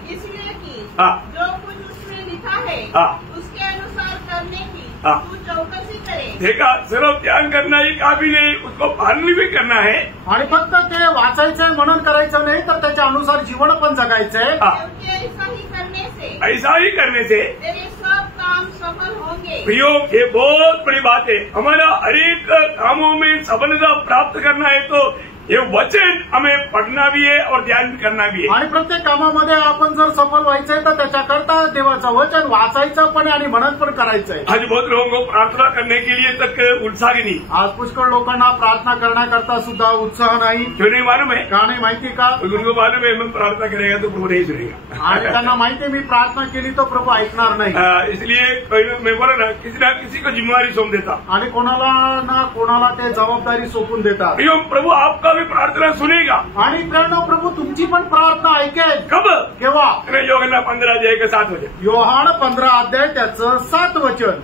इसलिए कि हाँ। जो कुछ उसमें लिखा है हाँ। उसके अनुसार करने की हाँ। तू चौकसी करे। देखा, सिर्फ ध्यान करना ही काफी नहीं, उसको पालन भी करना है। आणि फक्त ते वाचायचंय, मनन करायचं नाही, तर त्याच्या अनुसार जीवन पण जगायचंय। हाँ। क्योंकि ऐसा ही करने से ऐसा ही करने से तेरे सब काम सफल होंगे। प्रियो, ये बहुत बड़ी बात है। हमारा हर एक कामों में सफलता प्राप्त करना है तो ये वचन हमें पढ़ना भी है और ध्यान भी करना भी है। आणि प्रत्येक कामामध्ये आपण जर सफल व्हायचंय तर त्याच्याकरता देवाचं वचन वाचायचं पण आणि मनन पण करायचंय। आज बहुत लोगों को प्रार्थना करने के लिए तक उत्साह ही नहीं। आज पुष्कळ लोकांना प्रार्थना करण्याकरता सुद्धा उत्साह नाही। क्यों नहीं मालूम है? का नाही माहिती का? उनको मालूम है, मैं प्रार्थना करेगा तो प्रभु नहीं सुनेगा। आणि त्यांना माहिती मी प्रार्थना केली तो प्रभू ऐकणार नाही। इसलिए मैं बोला ना किसी को जिम्मेवारी सौंप देता आणि कोणाला ना कोणाला ते जबाबदारी सोपून देतात। प्रियो, प्रभु आपका भी प्रार्थना सुनेगा। आणि प्रणव प्रभू तुमची पण प्रार्थना ऐकेल। कब? केव्हा? योहन्ना 15 अध्याय का 7 वचन। योहान 15 अध्याय त्याचं 7 वचन।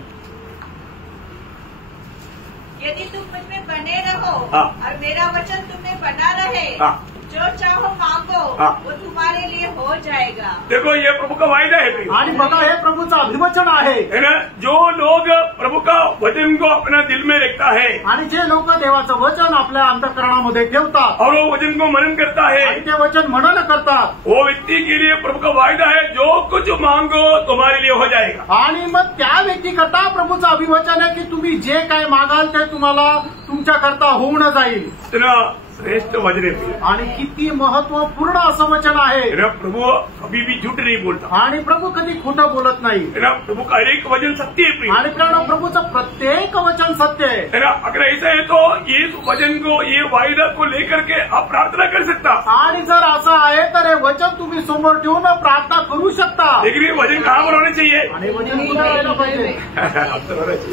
यदि तुम मुझ में बने रहो हाँ। और मेरा वचन तुम में बना रहे, हाँ। जो चाहो मांगो हाँ। वो तुम्हारे लिए हो जाएगा। देखो, ये प्रभु का वायदा है प्रियो। आणि बघा हे प्रभूचं अभिवचन आहे। है ना, जो लोग प्रभु का वचन को अपना दिल में रखता है आणि जे लोक देवाचं वचन आपल्या अंतःकरणामध्ये ठेवतात और वो वचन को मनन करता है, आणि ते वचन मनन करतात, वो व्यक्ति के लिए प्रभु का वायदा है, जो कुछ मांगो तुम्हारे लिए हो जाएगा। आणि मग त्या व्यक्तीकरता प्रभूचं अभिवचन आहे की तुम्ही जे काय मागाल ते तुम्हाला तुमच्याकरता होऊन जाईल। इतना श्रेष्ठ वचन है प्रियो। आणि किती महत्वपूर्ण असं वचन आहे। है ना, प्रभु कभी भी झूठ नहीं बोलता। आणि प्रभू कधी खोटं बोलत नाही। है ना, प्रभु का हर एक वचन सत्य है प्रियो। आणि प्रणव प्रभूचं प्रत्येक वचन सत्य आहे। है ना, अगर ऐसा है तो इस वचन को, ये वायदा को लेकर के आप प्रार्थना कर सकता। आणि जर असं आहे तर हे वचन तुम्ही समोर ठेवून प्रार्थना करू शकता। लेकिन ये वचन कहाँ पर होने चाहिए? आणि वचन कुठे राहायला पाहिजे?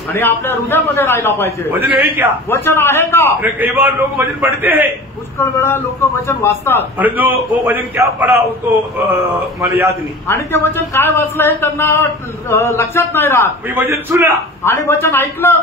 आणि आपल्या हृदयामध्ये राहायला पाहिजे। वचन है क्या? वचन आहे का? कई बार लोग वचन पढ़ते हैं, पुष्कळ वेळा लोक वचन वाचतात और जो वो वचन क्या पढ़ा उसको मला याद नहीं। आणि ते वचन काय वाचलं हे त्यांना लक्षात नाही राहत। कोई वचन सुना आणि वचन ऐकलं,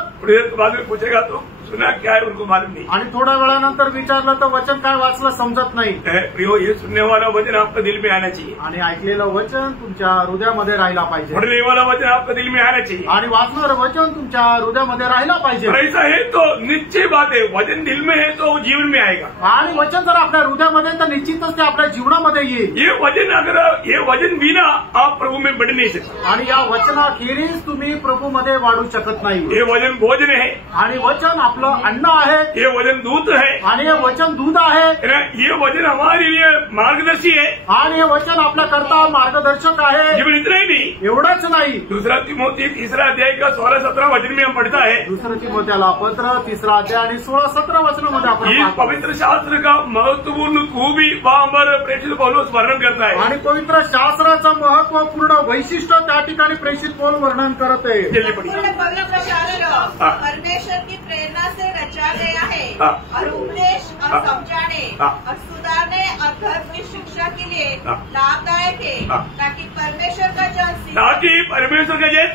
बाद में पूछेगा तो सुना क्या है उनको मालूम नहीं। आणि थोड्या वेळानंतर विचारलं तर वचन काय वाचलं समजत नाही। प्रियो, ये सुनने वाला वचन आपका दिल में आना चाहिए, आणि ऐकलेलं वचन तुमच्या हृदयामध्ये राहायला पाहिजे। पढ़ने वाला वचन आपका दिल में आना चाहिए, आणि वाचणारं वचन तुमच्या हृदयामध्ये राहायला पाहिजे। और ऐसा है तो निश्चय बात है, वचन दिल में है तो जीवन में आएगा। आणि वचन जर आपल्या हृदयामध्ये तर निश्चितच ते आपल्या जीवनामध्ये येईल। ये वचन, अगर ये वचन बिना आप प्रभु में बढ़ नहीं सकते। आणि या वचनाखेरीज तुम्ही प्रभूमध्ये वाढू शकत नाही। ये वचन भोजन है, आणि वचन आपलं अन्न आहे, ये वचन दूध है, आणि हे वचन दूध आहे, ये वचन हमारे लिए मार्गदर्शी है, आणि हे वचन आपल्या करता मार्गदर्शक आहे। जीवन इतना ही नहीं, एवढंच नाही, दूसरा तिमोथी 3 अध्याय का 16-17 वचन में हम पढ़ता है। दुसरं तिमोथेला पत्र 3 अध्याय आणि 16-17 वचनामध्ये आपण इस पाहतो। पवित्र शास्त्र का महत्वपूर्ण खूबी वहां पर प्रेषित पौलुस वर्णन करता है। आणि पवित्र शास्त्राचं महत्वपूर्ण वैशिष्ट्य त्या ठिकाणी प्रेषित पौल वर्णन करत आहे। जल्दी पढ़िए। पूर्ण पवित्र शास्त्र हाँ। परमेश्वर की प्रेरणा से रचा गया है हाँ। और उपदेश और हाँ। समझाने हाँ। और सुधारने और धर्म की शिक्षा के लिए हाँ। लाभदायक है, हाँ। ताकि परमेश्वर का जन ताकि परमेश्वर का जय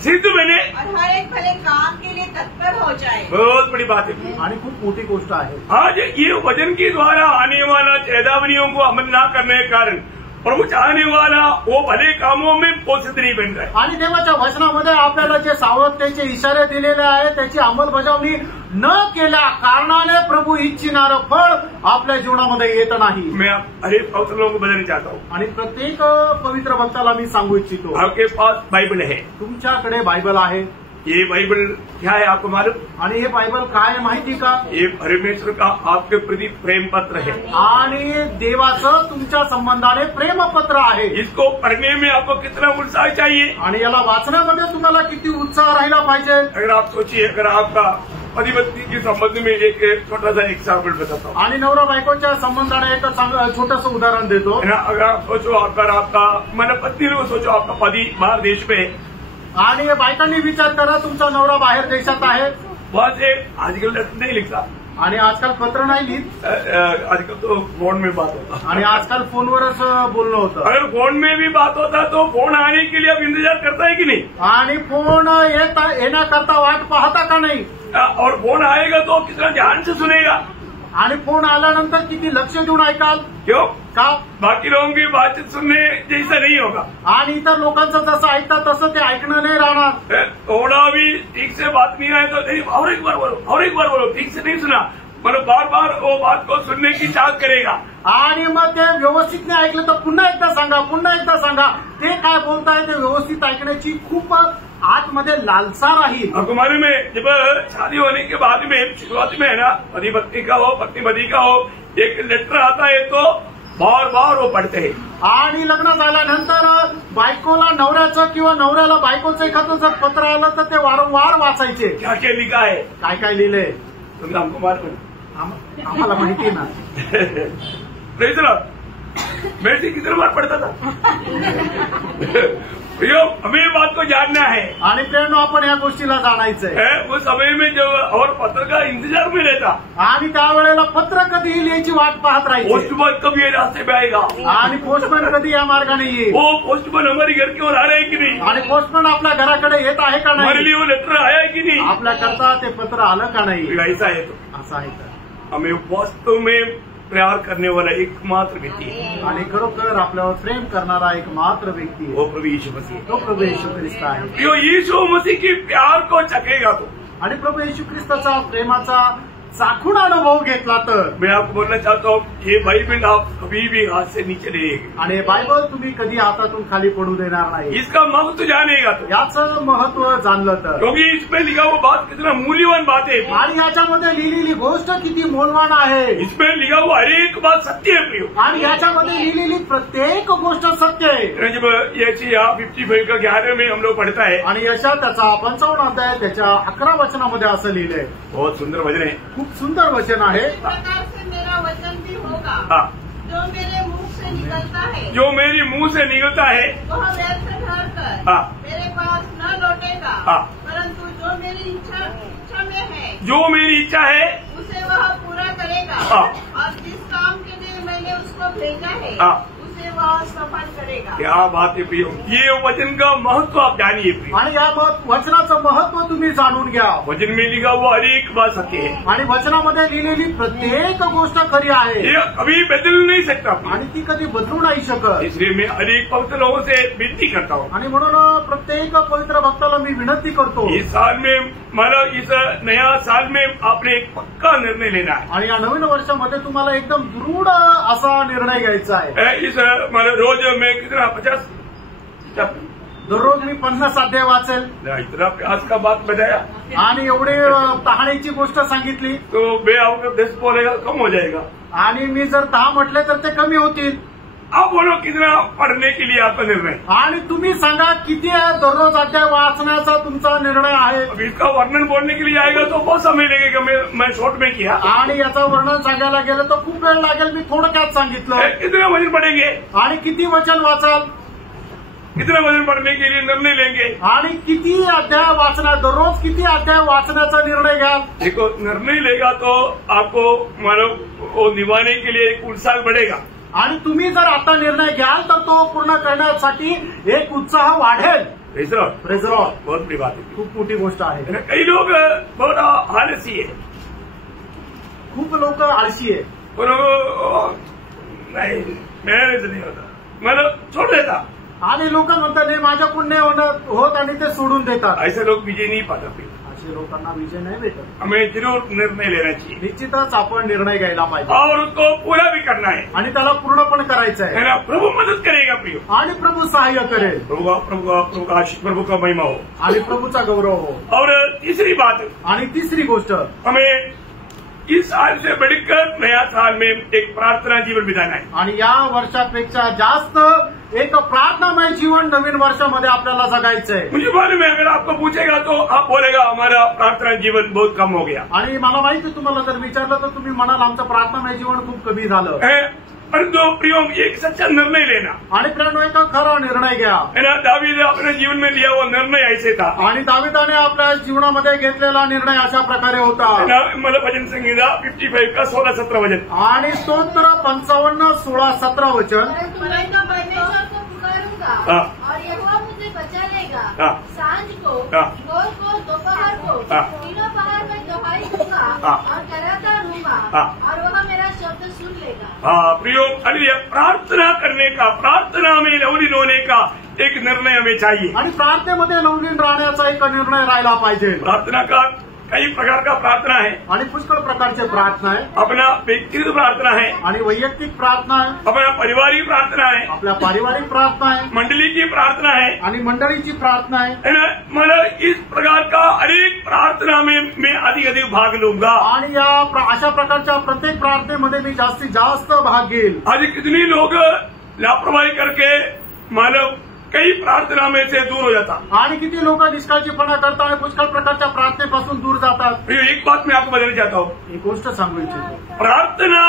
सिद्ध बने और हर एक भले काम के लिए तत्पर हो जाए। बहुत बड़ी बात है। आणि खूप मोठी गोष्ट आहे। आज ये वचन के द्वारा आने वाला चेतावनियों को अमल न करने के कारण प्रभु चाहने वाला वो भले कामों में पोषित नहीं बन रहा है। आणि देवाच्या वचनामध्ये आपल्याला जे सावधतेचे इशारे दिलेले आहेत त्याची अंमलबजावणी न केल्या कारणाने प्रभू इच्छिणारं फळ आपल्या जीवनामध्ये येत नाही। मैं हर एक पवित्र लोगों को बताना चाहता हूँ, आणि प्रत्येक पवित्र भक्ताला मी सांगू इच्छितो, आपके पास बाइबल है, तुमच्याकडे बायबल आहे। ये बाइबल क्या है आपको मालूम? आणि हे बायबल काय आहे माहिती का? ये परमेश्वर का आपके प्रति प्रेम पत्र है। आणि देवाचं तुमच्या संबंधाने प्रेमपत्र आहे। इसको पढ़ने में आपको कितना उत्साह चाहिए? आणि याला वाचण्यामध्ये तुम्हाला किती उत्साह राहिला पाहिजे। अगर आप सोचिए, अगर आपका पति पत्नी के संबंध में एक छोटा सा एग्जाम्पल बताता हूँ, आणि नवरा बायकोच्या संबंधाने एक छोटंसं उदाहरण देतो। है ना, अगर आप सोचो, अगर आपका मन पत्नी को सोचो, आपका पति बाहर देश में है, आणि बायकांनी विचार करा, तुमचा नवरा बाहेर देशात आहे, वहां से आजकल लेटर नहीं लिखता आणि आजकाल पत्र नाही लिहित आजकल तो फोन में बात होता आणि आजकाल फोनवरच बोलणं होतं. अगर फोन में भी बात होता तो फोन आने के लिए अब इंतजार करता है कि नहीं आणि फोन येण्याकरता वाट पाहता का नाही. और फोन आएगा तो कितना ध्यान से सुनेगा आणि फोन आल्यानंतर किती लक्ष देऊन ऐकाल. क्यों का बाकी लोगों की बातचीत सुनने जैसा नहीं होगा आणि इतर लोकांचं जसं ऐकतात तसं ते ऐकणं नाही राहणार. थोड़ा भी ठीक से बात नहीं आए तो नहीं और एक बार बोलो और एक बार बोलो ठीक से नहीं सुना मतलब बार बार वो बात को सुनने की चाह करेगा. आणि मग ते व्यवस्थित नाही ऐकलं तर पुन्हा एकदा सांगा ते काय बोलताय ते व्यवस्थित ऐकण्याची खूप आतमध्ये लालसा राहील. आपको मालूम है जब शादी होने के बाद में शुरुआत में है ना पति पत्नी का हो पत्नी पति का हो एक लेटर आता है तो बार बार वो पढ़ते हैं. आणि लग्न झाल्यानंतर बायकोला नवऱ्याचं किंवा नवऱ्याला बायकोचं एखादं जर पत्र आलं तर ते वारंवार वाचायचे. क्या क्या लिखा है काय काय लिहिलंय तुम्ही हमको मालूम है आम्हाला माहिती ना. Praise Lord. मैं से कितने बार पढ़ता था प्रियो हमें ये बात को जानना है आणि प्रेरणा आपण या गोष्टीला जाणायचंय. उस समय में जब और पत्र का इंतजार में रहता आणि त्यावेळेला पत्र कधी लिहायची वाट पाहत राहायची. पोस्टमैन कभी ये रास्ते पे आएगा आणि पोस्टमॅन कधी या मार्गाने येईल. वो पोस्टमैन हमारे घर की ओर आ रहा है कि नहीं आणि पोस्टमॅन आपल्या घराकडे येत आहे का हमारे नाही. लिए वो लेटर आया है कि नहीं आपल्या करता ते पत्र आलं का नाही. ऐसा है तो असं आहे तर हमें वास्तव में प्यार करने वाला एकमात्र व्यक्ति है आणि खरोखर आपल्यावर प्रेम करणारा एक मात्र व्यक्ती आहे. वो प्रभु यीशु मसीह तो प्रभू येशू ख्रिस्त आहे. जो यीशु मसीह की प्यार को चखेगा तो आणि प्रभू येशू ख्रिस्ताचा प्रेमाचा चाखून अनुभव घेतला तर. मैं आपको बोलना चाहता हूँ ये बाइबल आप कभी भी हाथ से नीचे लेंगे आणि बायबल तुम्ही कधी हातातून खाली पडू देणार नाही. इसका महत्व जानेगा तो याचं महत्व जाणलं तर. क्योंकि इसमें लिखा हुआ बात कितना मूल्यवान बात है आणि याच्यामध्ये लिहिलेली गोष्ट किती मौल्यवान आहे. इसमें लिखा हुआ हर एक बात सत्य है प्रियो. आणि याच्यामध्ये लिहिलेली प्रत्येक गोष्ट सत्य आहे. जब यशाया 55 का 11 में हम लोग पढ़ता है आणि यशा त्याचा 55 अध्याय त्याच्या 11 वचनामध्ये असं लिहिलंय. बहुत सुंदर भजन है. खूप सुंदर वचन आहे. इस प्रकार से मेरा वचन भी होगा हाँ जो मेरे मुंह से निकलता है जो मेरी मुंह से निकलता है वह व्यर्थ ठहरकर हाँ मेरे पास न लौटेगा हाँ परंतु जो मेरी इच्छा में है जो मेरी इच्छा है उसे वह पूरा करेगा हाँ और जिस काम के लिए मैंने उसको भेजा है हाँ उसे वह सफल करेगा. क्या बात है प्रियो. ये वचन का महत्व आप जानिए प्रियो. आणि या वचनाचं महत्व तुम्ही जाणून घ्या. वचन में लिखा हुआ हर एक बात सत्य है आणि वचनामध्ये लिहिलेली प्रत्येक गोष्ट खरी आहे. ये कभी बदल नहीं सकता प्रियो. आणि ती कधी बदलू नाही शकत. इसलिए मैं हर एक पवित्र लोगों से विनती करता हूँ आणि म्हणून प्रत्येक पवित्र भक्ताला मी विनंती करतो. इस साल में मतलब इस नया साल में आपने एक पक्का निर्णय लेना है. आणि या नवीन वर्षामध्ये तुम्हाला एकदम दृढ असा निर्णय घ्यायचा आहे. इस मतलब रोज में कितना 50 दररोज मी 50 अध्याय वाचेल. इतना प्यास का बात बताया आणि एवढी तहाण्याची गोष्ट सांगितली तो मैं आपको 10 बोलेगा कम हो जाएगा. आणि मी जर 10 म्हटले तर ते कमी होतील. आप बोलो कितना पढ़ने के लिए आपका निर्णय. आणि तुम्ही सांगा किती दररोज अध्याय वाचण्याचा तुमचा निर्णय आहे. अब इसका वर्णन बोलने के लिए आएगा तो बहुत समय लगेगा. मैं शॉर्ट में किया. आणि याचं वर्णन सांगायला गेलं तर खूप वेळ लागेल. मी थोडक्यात सांगितलं. कितना वचन पढ़ेंगे आणि किती वचन वाचाल. कितना वचन पढ़ने के लिए निर्णय लेंगे. आणि किती अध्याय वाचणार दररोज किती अध्याय वाचण्याचा निर्णय घ्याल. देखो निर्णय लेगा तो आपको मतलब वो निभाने के लिए एक उत्साह बढ़ेगा. आणि तुम्ही जर आता निर्णय घ्याल तर तो पूर्ण करण्यासाठी एक उत्साह वाढेल. Praise Lord. Praise Lord. बहुत बड़ी बात है. खूप मोठी गोष्ट आहे. कई लोग बहुत आलसी है. खूप लोक आळशी आहे. नहीं मेरे से नहीं होता मतलब छोड़ देता. आणि लोक म्हणतात नाही माझ्याकडून नाही होत आणि ते सोडून देतात. ऐसे लोग विजय नहीं पाता. असे लोकांना विजय नाही भेटत. हमें जरूर निर्णय लेना चाहिए. निश्चितच आपण निर्णय घ्यायला पाहिजे. और उसको पूरा भी करना है. आणि त्याला पूर्ण पण करायचं है आहे. ना. प्रभु मदद करेगा प्रियो. आणि प्रभु सहाय्य करेल. प्रभु का आशीष प्रभु का महिमा हो आणि प्रभूचा गौरव हो. और तीसरी बात आणि तिसरी गोष्ट हमें इस साल से बढ़कर नया साल में एक प्रार्थना जीवन बिताना है. आणि या वर्षापेक्षा जास्त एक प्रार्थनामय जीवन नवीन वर्षामध्ये आपल्याला जगायचंय. मुझे मालूम है अगर आपको पूछेगा तो आप बोलेगा हमारा प्रार्थना जीवन बहुत कम हो गया. आणि मला माहिती तुम्हाला जर विचारलं तर तुम्ही म्हणाल आमचं प्रार्थनामय जीवन खूप कमी झालं. परंतु प्रियो एक सच्चा निर्णय लेना। आणि प्रियांनो, एक खरा निर्णय घ्या। है ना, दावीद अपने जीवन में लिया हुआ निर्णय ऐसे था। आणि दाविदाने आपल्या जीवनामध्ये घेतलेला निर्णय अशा प्रकारे होता। मला भजन संगीता 55 का 16-17 वचन आणि स्तोत्र 55 16-17 वचन। परमेश्वर को पुकारूंगा और यहोवा मुझे बचा लेगा। सांझ को, भोर को, दोपहर को, तीनों पहर में दुहाई दूंगा और कराता रहूंगा और वह मेरा शब्द सुन लेगा। प्रियो, प्रार्थना करने का, प्रार्थना में लवलीन होने का एक निर्णय हमें चाहिए। आणि प्रार्थनेमध्ये लवलीन राहण्याचा एक निर्णय राहिला पाहिजे। प्रार्थना का कई प्रकार का प्रार्थना है। आणि पुष्कळ प्रकारचे प्रार्थना आहे। अपना व्यक्तिगत प्रार्थना है, आणि वैयक्तिक प्रार्थना आहे। अपना पारिवारिक प्रार्थना है, आपल्या पारिवारिक प्रार्थना आहे। मंडली की प्रार्थना है, आणि मंडळीची प्रार्थना आहे। मतलब इस प्रकार का अनेक प्रार्थना में मैं अधिक भाग लूंगा। आणि या अशा प्रकारच्या प्रत्येक प्रार्थनेमध्ये मी जास्तीत जास्त भाग घेईल। आज कितनी लोग लापरवाही करके मानव कई प्रार्थना में से दूर हो जाता। आणि किती लोक निष्काळजीपणा करतात आणि पुष्कळ प्रकारच्या प्रार्थनेपासून दूर जातात। एक बात मैं आपको बताना चाहता हूँ, एक गोष्ट सांगू इच्छितो। प्रार्थना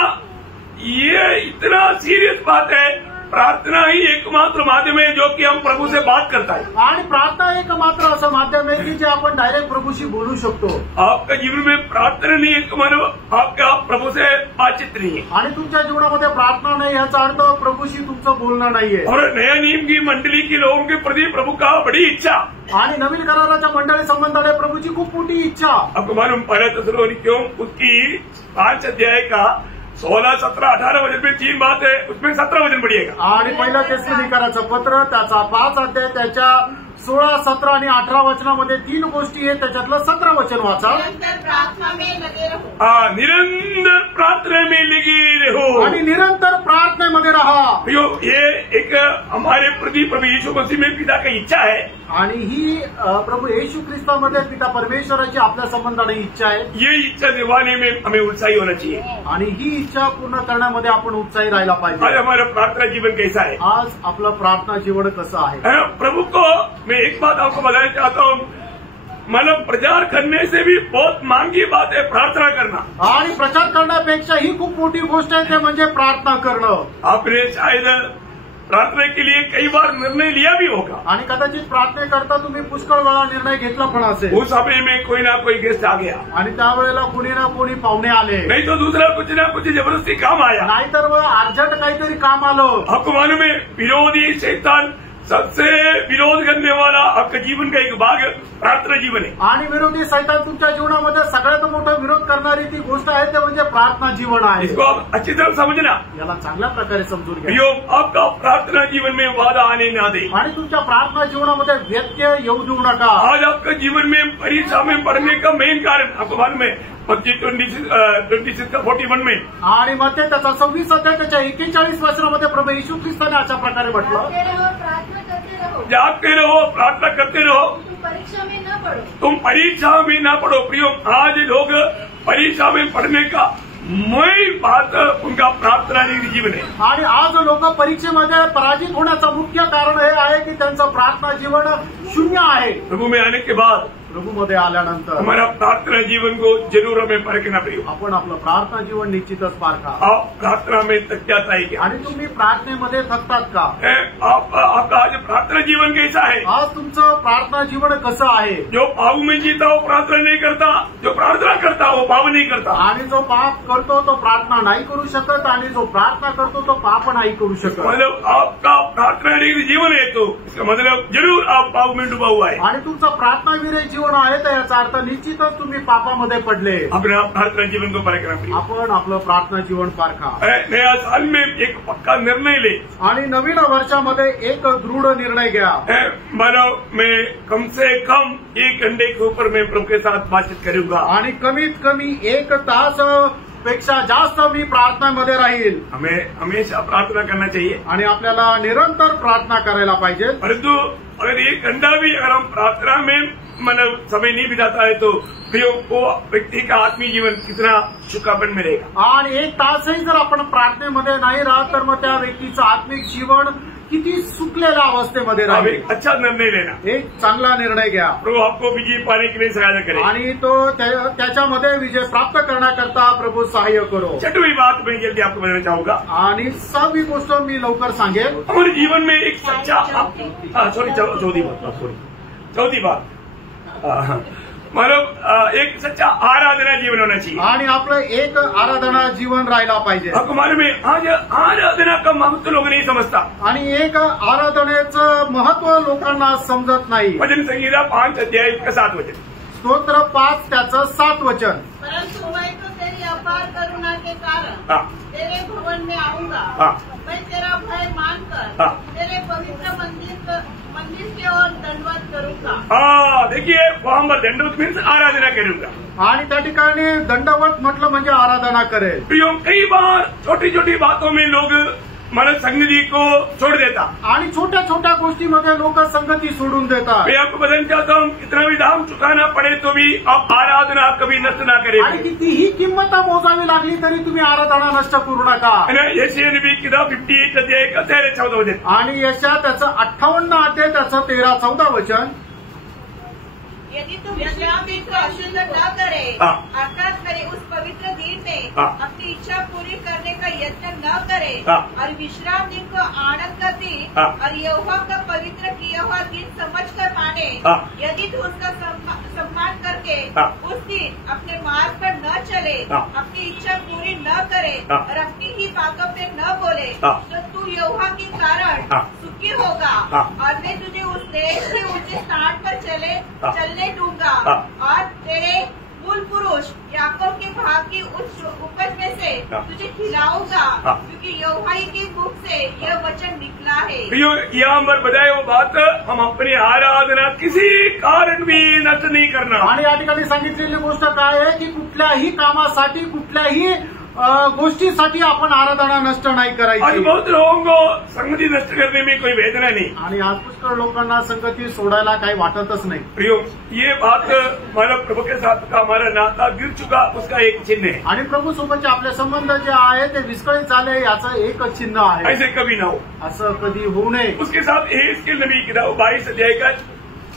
ये इतना सीरियस बात है। प्रार्थना ही एकमात्र माध्यम है जो कि हम प्रभु से बात करता है। आणि प्रार्थना एकमात्र असं माध्यम आहे की जे आपण डायरेक्ट प्रभूशी बोलू शकतो। आपका जीवन में प्रार्थना नहीं है तो मानो आपका प्रभु से बातचीत नहीं है। आणि तुमच्या जीवनामध्ये प्रार्थना नाही याचा अर्थ प्रभूशी तुमचं बोलणं नाहीये। और नया नियम की मंडली के लोगों के प्रति प्रभु का बड़ी इच्छा। आणि नवीन कराराच्या मंडळी संबंधाने प्रभूची खूप मोठी इच्छा। आपको मालूम, पहले थेसलोनिकियों उसकी 5 अध्याय का 16, 17, 18 वचन में 3 बात है, उसमें 17 वचन बढ़िएगा। आणि पहिलं थेसलोनिकराचं पत्र त्याचा 5 अध्याय त्याच्या 16, 17 आणि 18 वचनामध्ये 3 गोष्टी आहेत। त्याच्यातलं 17 वचन वाचा। निरंतर प्रार्थना में लगे रहो। निरंतर प्रार्थना में लगे रहो। आणि निरंतर प्रार्थनेमध्ये राहा। ये एक हमारे प्रति प्रभु यीशु मसीह में पिता की इच्छा है। आणि ही प्रभू येशू ख्रिस्तामध्ये पिता परमेश्वराची आपल्या संबंधाने इच्छा आहे। ये इच्छा निभाने में हमें उत्साही होना चाहिए। आणि ही इच्छा पूर्ण करण्यामध्ये आपण उत्साही राहायला पाहिजे। आज हमारा प्रार्थना जीवन कैसा है? आज आपलं प्रार्थना जीवन कसं आहे? प्रभु को मैं एक बात आपको बताना चाहता हूँ, मतलब प्रचार करने से भी बहुत महंगी बात है प्रार्थना करना। आणि प्रचार करण्यापेक्षा ही खूप मोठी गोष्ट आहे ते म्हणजे प्रार्थना करणं। आपने शायद प्रार्थना के लिए कई बार निर्णय लिया भी होगा। आणि कदाचित प्रार्थनेकरता तुम्ही पुष्कळ वेळा निर्णय घेतला पण असेल। उस समय में कोई ना कोई गेस्ट आ गया आणि त्यावेळेला कोणी ना कोणी पाहुणे आले, नहीं तो दूसरा कुछ ना कुछ जबरदस्ती काम आया, नाहीतर अर्जंट काहीतरी काम आलं। आपको मालूम है, विरोधी शैतान सबसे विरोध करने वाला आपके जीवन का एक भाग प्रार्थना जीवन है। आणि विरोधी सैतान तुमच्या जीवनामध्ये सगळ्यात मोठा विरोध करणारी ती गोष्ट आहे ते म्हणजे प्रार्थना जीवन आहे। इसको आप अच्छी तरह समझना, याला चांगल्या प्रकारे समजून घ्या। प्रियो, आपका प्रार्थना जीवन में बाधा आने ना दे। आणि तुमच्या प्रार्थना जीवनामध्ये व्यत्यय येऊ देऊ नका। आज आपका जीवन में परीक्षा में पढ़ने का मेन कारण आपको मालूम है, मत्ती 26 का 41 में। आणि मग ते त्याचा 26 अध्याय त्याच्या 41 वचनामध्ये प्रभू येशू ख्रिस्ताने अशा प्रकारे म्हटलं, जागते रहो, प्रार्थना करते रहो, परीक्षा में न पढ़ो। तुम परीक्षा में ना पढ़ो। प्रियो, आज लोग परीक्षा में पढ़ने का मूल बात उनका प्रार्थना जीवन है। आणि आज लोक परीक्षेमध्ये पराजित होण्याचं मुख्य कारण हे आहे की त्यांचं प्रार्थना जीवन शून्य आहे। प्रभु में आने के बाद, प्रभूमध्ये आल्यानंतर हमारा प्रार्थना जीवन को जरूर हमें परखना पड़ेगा। आपण आपलं प्रार्थना जीवन निश्चितच पारखा। आप प्रार्थना में थक जाता है क्या? आणि तुम्ही प्रार्थनेमध्ये थकतात का? आपका आज प्रार्थना जीवन कैसा है? आज तुमचं प्रार्थना जीवन कसं आहे? जो पाप में जीता वो प्रार्थना नहीं करता, जो प्रार्थना करता वो पाप नहीं करता। आणि जो पाप करतो तो प्रार्थना नाही करू शकत, आणि जो प्रार्थना करतो तो पाप नाही करू शकत। मतलब आपका प्रार्थना जीवन है तो इसका मतलब जरूर आप पाप में डूबा हुआ है। आणि तुमचं प्रार्थनाविरहित जीवन आहे तर याचा अर्थ निश्चितच तुम्ही पापामध्ये पडले। अपना प्रार्थना जीवन को परखना पड़ेगा। आपण आपलं प्रार्थना जीवन पारखा। नया साल में एक पक्का निर्णय ले, आणि नवीन वर्षामध्ये एक दृढ निर्णय घ्या। मानो मैं कम से कम 1 घंटे के ऊपर मैं प्रभु के साथ बातचीत करूंगा, आणि कमीत कमी 1 तास पेक्षा जास्त मी प्रार्थनेमध्ये राहील। हमें हमेशा प्रार्थना करना चाहिए आणि आपल्याला निरंतर प्रार्थना करायला पाहिजे। परंतु अगर 1 घंटा भी अगर हम प्रार्थना में मतलब समय नहीं बिताता है तो वो व्यक्ति का आत्मीय जीवन कितना सुखापन मिलेगा। आणि 1 तासही जर आपण प्रार्थनेमध्ये नाही राहत तर मग त्या व्यक्तीचं आत्मिक जीवन किती सुकलेल्या अवस्थेमध्ये राहील. एक अच्छा निर्णय लेना, एक चांगला निर्णय घ्या. प्रभु आपको विजय पाने के लिए सहायता करे आणि तो त्याच्यामध्ये विजय प्राप्त करण्याकरता प्रभू सहाय्य करो. 6वीं बात मैं जल्दी आपको बताना चाहूंगा. आणि 6वी गोष्ट मी लवकर सांगेन. हमारे जीवन में एक सच्चा चौथी बात मतलब एक सच्चा आराधना जीवन होना चाहिए. आणि आपलं एक आराधना जीवन राहायला पाहिजे. आपको मालूम है आज आराधना का महत्व लोग नहीं समझता. आणि एक आराधनेचं महत्व लोकांना समजत नाही. भजन संगीता 5 अध्याय का 7 वचन. स्तोत्र 5 त्याचं 7 वचन. परंतु मैं तो तेरी अपार करुणा के कारण तेरे भवन में आऊंगा. मैं तेरा भय मानकर तेरे पवित्र मंदिर की ओर दंडवत करूंगा. देखिए वहां पर दंडवत मीन्स आराधना करूंगा. आणि त्या ठिकाणी दंडवत म्हटलं म्हणजे आराधना करेल. कई बार छोटी छोटी बातों में लोग मन संगति को छोड़ देता. आणि छोट्या छोट्या गोष्टीमध्ये लोक संगती सोडून देतात. मैं आपको बताना चाहता हूँ कितना भी दाम चुकाना पड़े तो भी आप आराधना कभी नष्ट ना करें. आणि कितीही किंमत मोजावी लागली तरी तुम्ही आराधना नष्ट करू नका. यशायाह नबी किताब 58 अध्याय का 13-14 वचन. आणि यशा त्याचं 58 अध्याय त्याचं 13-14 वचन. यदि तुम विश्राम दिन को अशुद्ध न करे अर्थात करे उस पवित्र दिन में अपनी इच्छा पूरी करने का यत्न न करे और विश्राम दिन को आनंद का दिन और यहोवा का पवित्र किया हुआ दिन समझकर माने. यदि तू उसका सम्मान करके उस दिन अपने मार्ग पर न चले, अपनी इच्छा पूरी न करे और अपनी ही बातों पे न बोले तो तू यहोवा के कारण सुखी होगा और मैं तुझे उस देश के ऊंचे स्थान पर चलने दूंगा और तेरे मूल पुरुष याकूब के भाग की उपज में से तुझे खिलाऊंगा क्योंकि यहोवा के मुख से यह वचन निकला है. यहाँ पर बताए वो बात हम अपनी आराधना किसी कारण भी नष्ट नहीं करना. आणि या ठिकाणी सांगितलेली गोष्ट काय आहे की कुठल्याही कामासाठी कुठल्याही गोष्टीसाठी आपण आराधना नष्ट नाही करायची. आज बहुत लोगों को संगति नष्ट करने में कोई वेदना नहीं. आणि आज पुष्कळ लोकांना संगती सोडायला काही वाटतच नाही. प्रियो ये बात हमारा प्रभु के साथ का हमारा नाता गिर चुका उसका एक चिन्ह है. आणि प्रभू सोबतचे आपले संबंध जे आहे ते विस्कळीत झाले याचं एकच चिन्ह आहे. ऐसे कभी ना हो, असं कधी होऊ नये. उसके साथ एहेजकेल नबी किताब 22 अध्याय का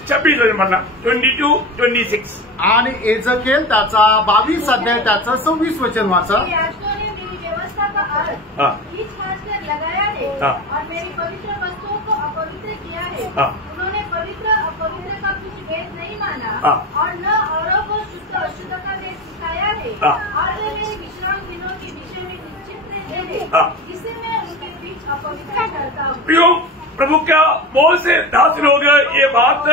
26 वचन म्हणा 22-26. आणि एजकेल त्याचा 22 अध्याय त्याचं 26 वचन वाचा. याजकों ने मेरी व्यवस्था का अर्थ खींच कर लगाया है और मेरी पवित्र वस्तुओं को अपवित्र किया है. उन्होंने पवित्र अपवित्र का कुछ भेद नहीं माना और न औरों को शुद्ध अशुद्ध का भेद सिखाया है. और वे मेरे विश्राम दिनों के विषय में निश्चित है जिसे मैं उनके बीच अपवित्र करता हूँ. प्रभु क्या बहुत से दास लोग ये बात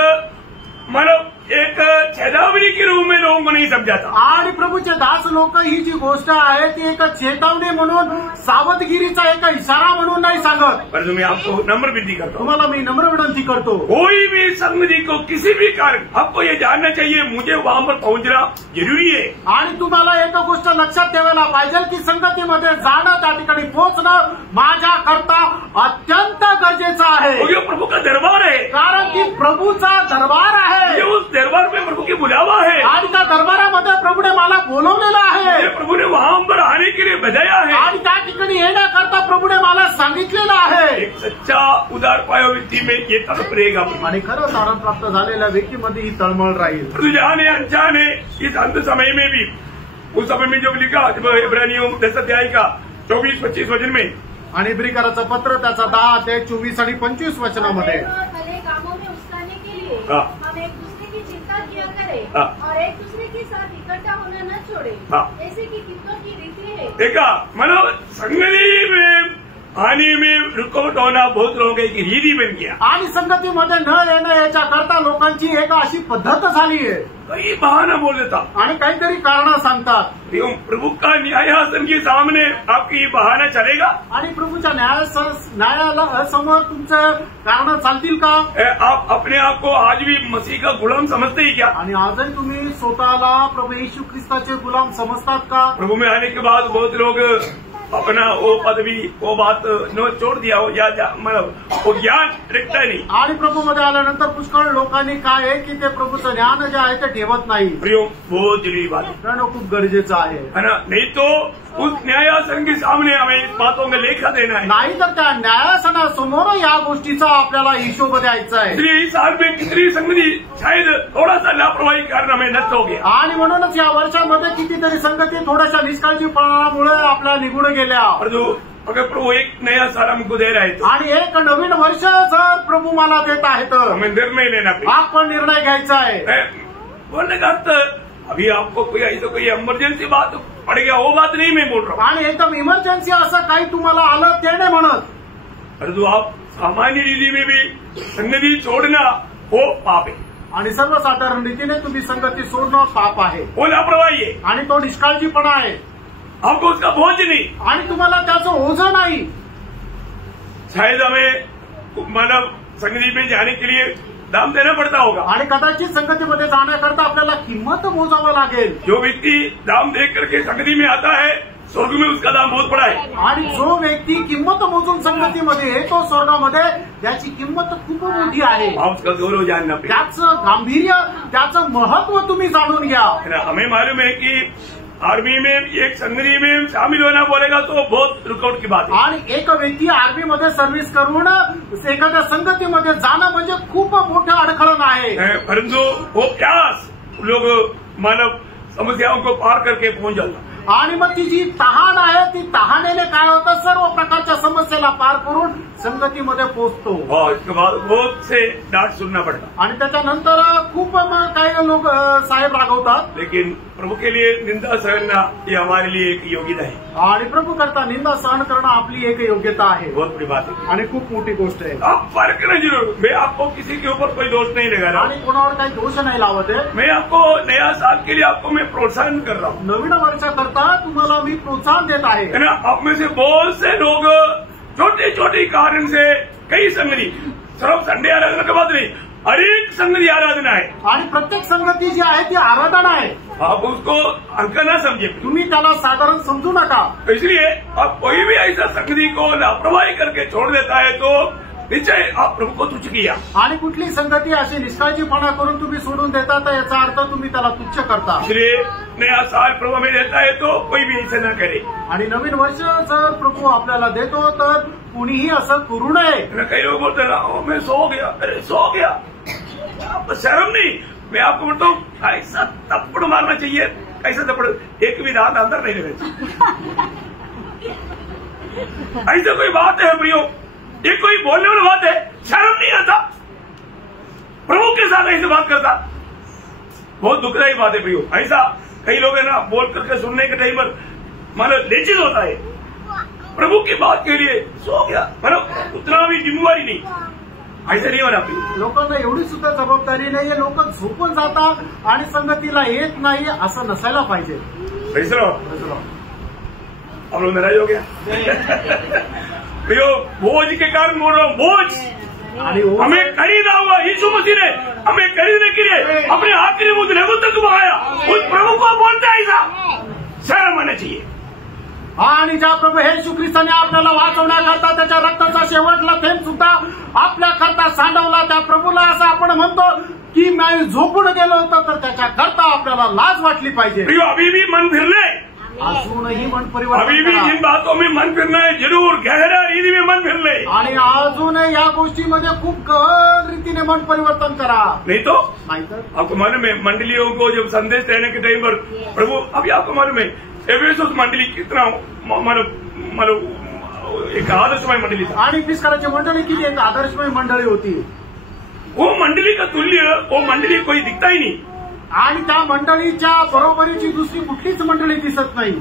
मतलब एक चेतावनी के रूप में लोगों को नहीं समझाता. आणि प्रभूचे दास लोक ही जी गोष्ट आहे ती एक चेतावणी म्हणून सावधगिरीचा एक इशारा म्हणून नाही सांगत. परंतु मैं आपको नम्र विनती करता हूँ, तुम्हाला मी नम्र विनंती करतो, कोई भी संगति को किसी भी कारण आपको ये जानना चाहिए मुझे वहाँ पर पहुँचना जरूरी है. आणि तुम्हाला एक गोष्ट लक्षात ठेवायला पाहिजे की संगतीमध्ये जाणं त्या ठिकाणी पोहोचणं माझ्या करता अत्यंत गरजेचं आहे. ये प्रभु का दरबार है, कारण की प्रभूचा दरबार आहे. ये उस दरबार में प्रभु की बुलावा है. आणि त्या दरबारामध्ये प्रभूने मला बोलवलेलं आहे. प्रभु ने वहाँ पर आने के लिए बजाया है आणि त्या ठिकाणी येण्याकरता प्रभूने मला सांगितलेलं आहे. एक सच्चा उदार पाया व्यक्ती में ये तड़प रहेगा. आणि खरं तारण प्राप्त झालेल्या व्यक्तीमध्ये ही तळमळ राहील. जाने अनजाने इस अंत समय में भी उस समय में जो लिखा इब्रानियों 10 अध्याय का 24-25 वचन में आणि इब्रिकराचं पत्र त्याचा 10 अध्याय 24 आणि 25 वचनामध्ये कामों में उकसाने के लिए हम एक दूसरे की चिंता किया करें और एक दूसरे के साथ इकट्ठा होना न छोड़े ऐसे की कितनों की रीति है. देखा मतलब संगति में आने में रुकावट होना बहुत लोगों की रीति बन गया. आणि संगतीमध्ये न येणं याच्याकरता लोकांची एक अशी पद्धत झाली आहे. कई बहाना बोल देता आणि काहीतरी कारण सांगतात. प्रभु का न्यायासन के सामने आपकी ये बहाना चलेगा. आणि प्रभूच्या न्यायालयासमोर तुमचं कारण चालतील का. आप अपने आप को आज भी मसीह का गुलाम समझते ही क्या. आणि आजही तुम्ही स्वतःला प्रभू येशू ख्रिस्ताचे गुलाम समजतात का. प्रभु में आने के बाद बहुत लोग अपना वो पदवी वो बात न छोड़ दिया हो या मतलब वो ज्ञान रखता नहीं. आणि प्रभूमध्ये आल्यानंतर पुष्कळ लोकांनी काय आहे की ते प्रभूचं ज्ञान जे आहे ते ठेवत नाही. प्रियो बहुत जरूरी बात करणं खूप गरजेचं आहे. है ना. नहीं तो उस न्यायासन के सामने हमें इस बातों का लेखा देना है। नाही तर त्या न्यायासनासमोर या गोष्टीचा आपल्याला हिशोब द्यायचा आहे। इसलिए इस साल में कितनी संगति शायद थोड़ा सा लापरवाही कारण हमें नष्ट हो गया आणि म्हणूनच या वर्षामध्ये कितीतरी संगती थोड्याशा निष्काळजीपणामुळे आपल्या निघून गेल्या। और जो अगर प्रभु एक नया साल हमको दे रहे थे आणि एक नवीन वर्ष जर प्रभु मला देत आहे तर हमें निर्णय लेना पड़ेगा। आपण निर्णय घ्यायचा आहे। बोलने का अर्थ अभी आपको कोई ऐसा कोई इमरजेंसी बात पड़ गया वो बात नहीं मैं बोल रहा हूँ। आणि एकदम इमर्जन्सी असं काही तुम्हाला आलं ते नाही म्हणत। परंतु आप सामान्य रीति में भी संगति छोड़ना वो पाप है आणि सर्वसाधारण रीतीने तुम्ही संगती सोडणं पाप आहे, वो लापरवाही है आणि तो निष्काळजीपणा आहे आपको उसका बोझ नहीं। आणि तुम्हाला त्याचं ओझं नाही। शायद हमें मानव संगति में जाने के लिए दाम देना पड़ता होगा आणि कदाचित संगतीमध्ये जाण्याकरता आपल्याला किंमत मोजावं लागेल। जो व्यक्ति दाम दे करके संगति में आता है स्वर्ग में उसका दाम बहुत बड़ा है आणि जो व्यक्ती किंमत मोजून संगतीमध्ये येतो स्वर्गामध्ये त्याची किंमत खूप मोठी आहे। आप उसका गौरव जानना पड़ेगा, त्याचं गांभीर्य त्याचं महत्व तुम्ही जाणून घ्या। है ना। हमें मालूम है कि आर्मी में एक संगति में शामिल होना बोलेगा तो बहुत रुकावट की बात है आणि एक व्यक्ती आर्मीमध्ये सर्व्हिस करून एखाद्या संगतीमध्ये जाणं म्हणजे खूप मोठं अडखळण आहे। परंतु वो प्रयास लोग मानव समस्याओं को पार करके पहुंच जाता आणि मग ती जी तहान आहे ती तहानेने काय होतं सर्व प्रकारच्या समस्येला पार करून संगतीमध्ये पोहोचतो और इसके बाद बहुत से डांट सुनना पड़ता। आणि त्याच्यानंतर खूप मग काही लोक साहेब रागवतात। लेकिन प्रभु के लिए निंदा सहना ये हमारे लिए एक योग्यता है आणि प्रभु करता निंदा सहन करणं आपली एक योग्यता आहे बहुत बड़ी बात है आणि खूप मोठी गोष्ट आहे। आप फर्क करना जरूर। मैं आपको किसी के ऊपर कोई दोष नहीं लगा रहा आणि कोणावर काही दोष नाही लावत आहे। मैं आपको नया साल के लिए आपको मैं प्रोत्साहन कर रहा हूँ, नवीन वर्षाकरता तुम्हाला मी प्रोत्साहन देत आहे। है ना। आप में से बहुत से लोग छोटे छोटे कारण से कई संगति सिर्फ संडे आराधना के बाद नहीं हर एक संगति आराधना है आणि प्रत्येक संगती जी आहे ती आराधना आहे। आप उसको अंक न समझे, तुम्ही त्याला साधारण समजू नका। तो इसलिए आप कोई भी ऐसा संगति को लापरवाही करके छोड़ देता है तो निश्चय आप प्रभु को तुच्छ किया। आणि कुठली संगती अशी निष्काळजीपणा करून तुम्ही सोडून देता तर याचा अर्थ तुम्ही त्याला तुच्छ करता। इसलिए नया साल प्रभु हमें देता है तो कोई भी ऐसा न करे। आणि नवीन वर्ष जर प्रभू आपल्याला देतो तर कुणीही असं करू नये। कई लोग बोलते हैं मैं सो गया, अरे सो गया, आपको शर्म नहीं। मैं आपको बोलता हूँ ऐसा थप्पड़ मारना चाहिए, कैसा थप्पड़ एक भी दांत अंदर नहीं रहना चाहिए। ऐसा कोई बात है प्रियो, ये कोई बोलने वाली बात है? शर्म नहीं आता प्रभु के साथ ऐसे बात करता? बहुत दुखदायी बात है प्रियो। ऐसा कई लोग है ना बोल करके सुनने के टाइम पर मानो लेचित होता है। प्रभु की बात के लिए सो गया, मानो उतना भी जिम्मेवारी नहीं, ऐसा नहीं होना प्रियो। लोकांना एवढी सुद्धा जबाबदारी नाहीये, लोक झोपून जातात आणि संगतीला येत नाही असं नसायला पाहिजे। हम लोग नाराज हो गया प्रियो, बोझ के कारण बोल रहा हूँ, बोझ हमें खरीदा हुआ यीशु मसीह ने हमें खरीदने के लिए अपने आखिरी मुद्दे तक बहाया। उस प्रभु को बोलते ऐसा शर्म आना चाहिए। आणि ज्या प्रभू येशू ख्रिस्ताने आपल्याला वाचवण्याकरता त्याच्या रक्ताचा शेवटला थेंब सुद्धा आपल्याकरता सांडवला, त्या प्रभूला असं आपण म्हणतो की मी झोपून गेलो होतो तर त्याच्याकरता आपल्याला लाज वाटली पाहिजे। प्रियो, अभी भी मन फिरले, अजूनही मन अभी परिवर्तन भी करा। जिन बातों में मन फिरना है जरूर गहरा रीति में मन फिर ले, आणि अजून या गोष्टीमध्ये खूप गहन रीतीने मन परिवर्तन करा, नहीं तो नाहीतर आपको मालूम है मंडलियों को जब संदेश देने के टाइम पर प्रभु, अभी आपको मालूम है एफेसुस मंडली कितना मानो एक आदर्शमय मंडली था। आणि फिस्कराची मंडळी किती एक आदर्शमय मंडळी होती। वो मंडली का तुल्य वो मंडली कोई दिखता ही नहीं, आणि त्या मंडळीच्या बरोबरीची दुसरी कुठलीच मंडळी दिसत नाही।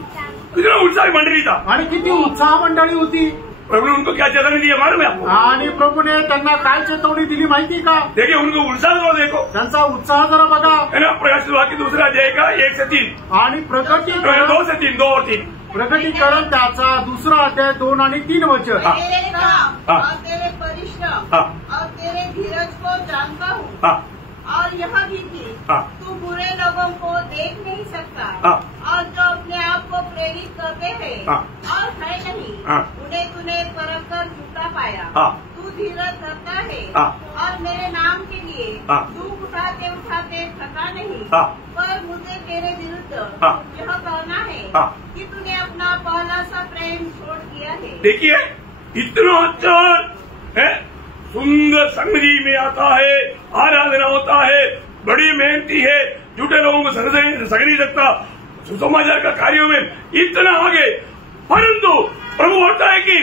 कितना उत्साह मंडली था आणि किती उत्साह मंडळी होती। प्रभु ने उनको क्या चेतावनी दी मालूम है आपको? आणि प्रभूने त्यांना काय चेतावणी दिली माहिती का? देखिए उनको उत्साह जरा देखो, त्यांचा उत्साह जरा बघा। है ना। प्रकाशित वाक्य दूसरा अध्याय का 1 से 3, आणि प्रकटीकरण 2 से 3, 2 और 3 प्रकटीकरण त्याचा दुसरा अध्याय 2 आणि 3 वचन। तेरे काम हाँ। और तेरे परिश्रम हाँ। और तेरे धीरज को जानता हूँ, हाँ और यह भी कि हाँ। तू बुरे लोगों को देख नहीं सकता, हाँ। और जो अपने आप को प्रेरित करते हैं हाँ। और है नहीं, हाँ। उन्हें तूने परख कर झूठा पाया। हाँ। तू धीरज रखता है और मेरे नाम के लिए दुख उठाते उठाते थका नहीं, पर मुझे तेरे विरुद्ध यह कहना है कि तूने अपना पहला सा प्रेम छोड़ दिया है। देखिए इतना अच्छा है, सुंदर संगति में आता है, आराधना होता है, बड़ी मेहनती है, झूठे लोगों को सग नहीं सकता, सुसमाचार का कार्यों में इतना आगे, परंतु प्रभु बोलता है कि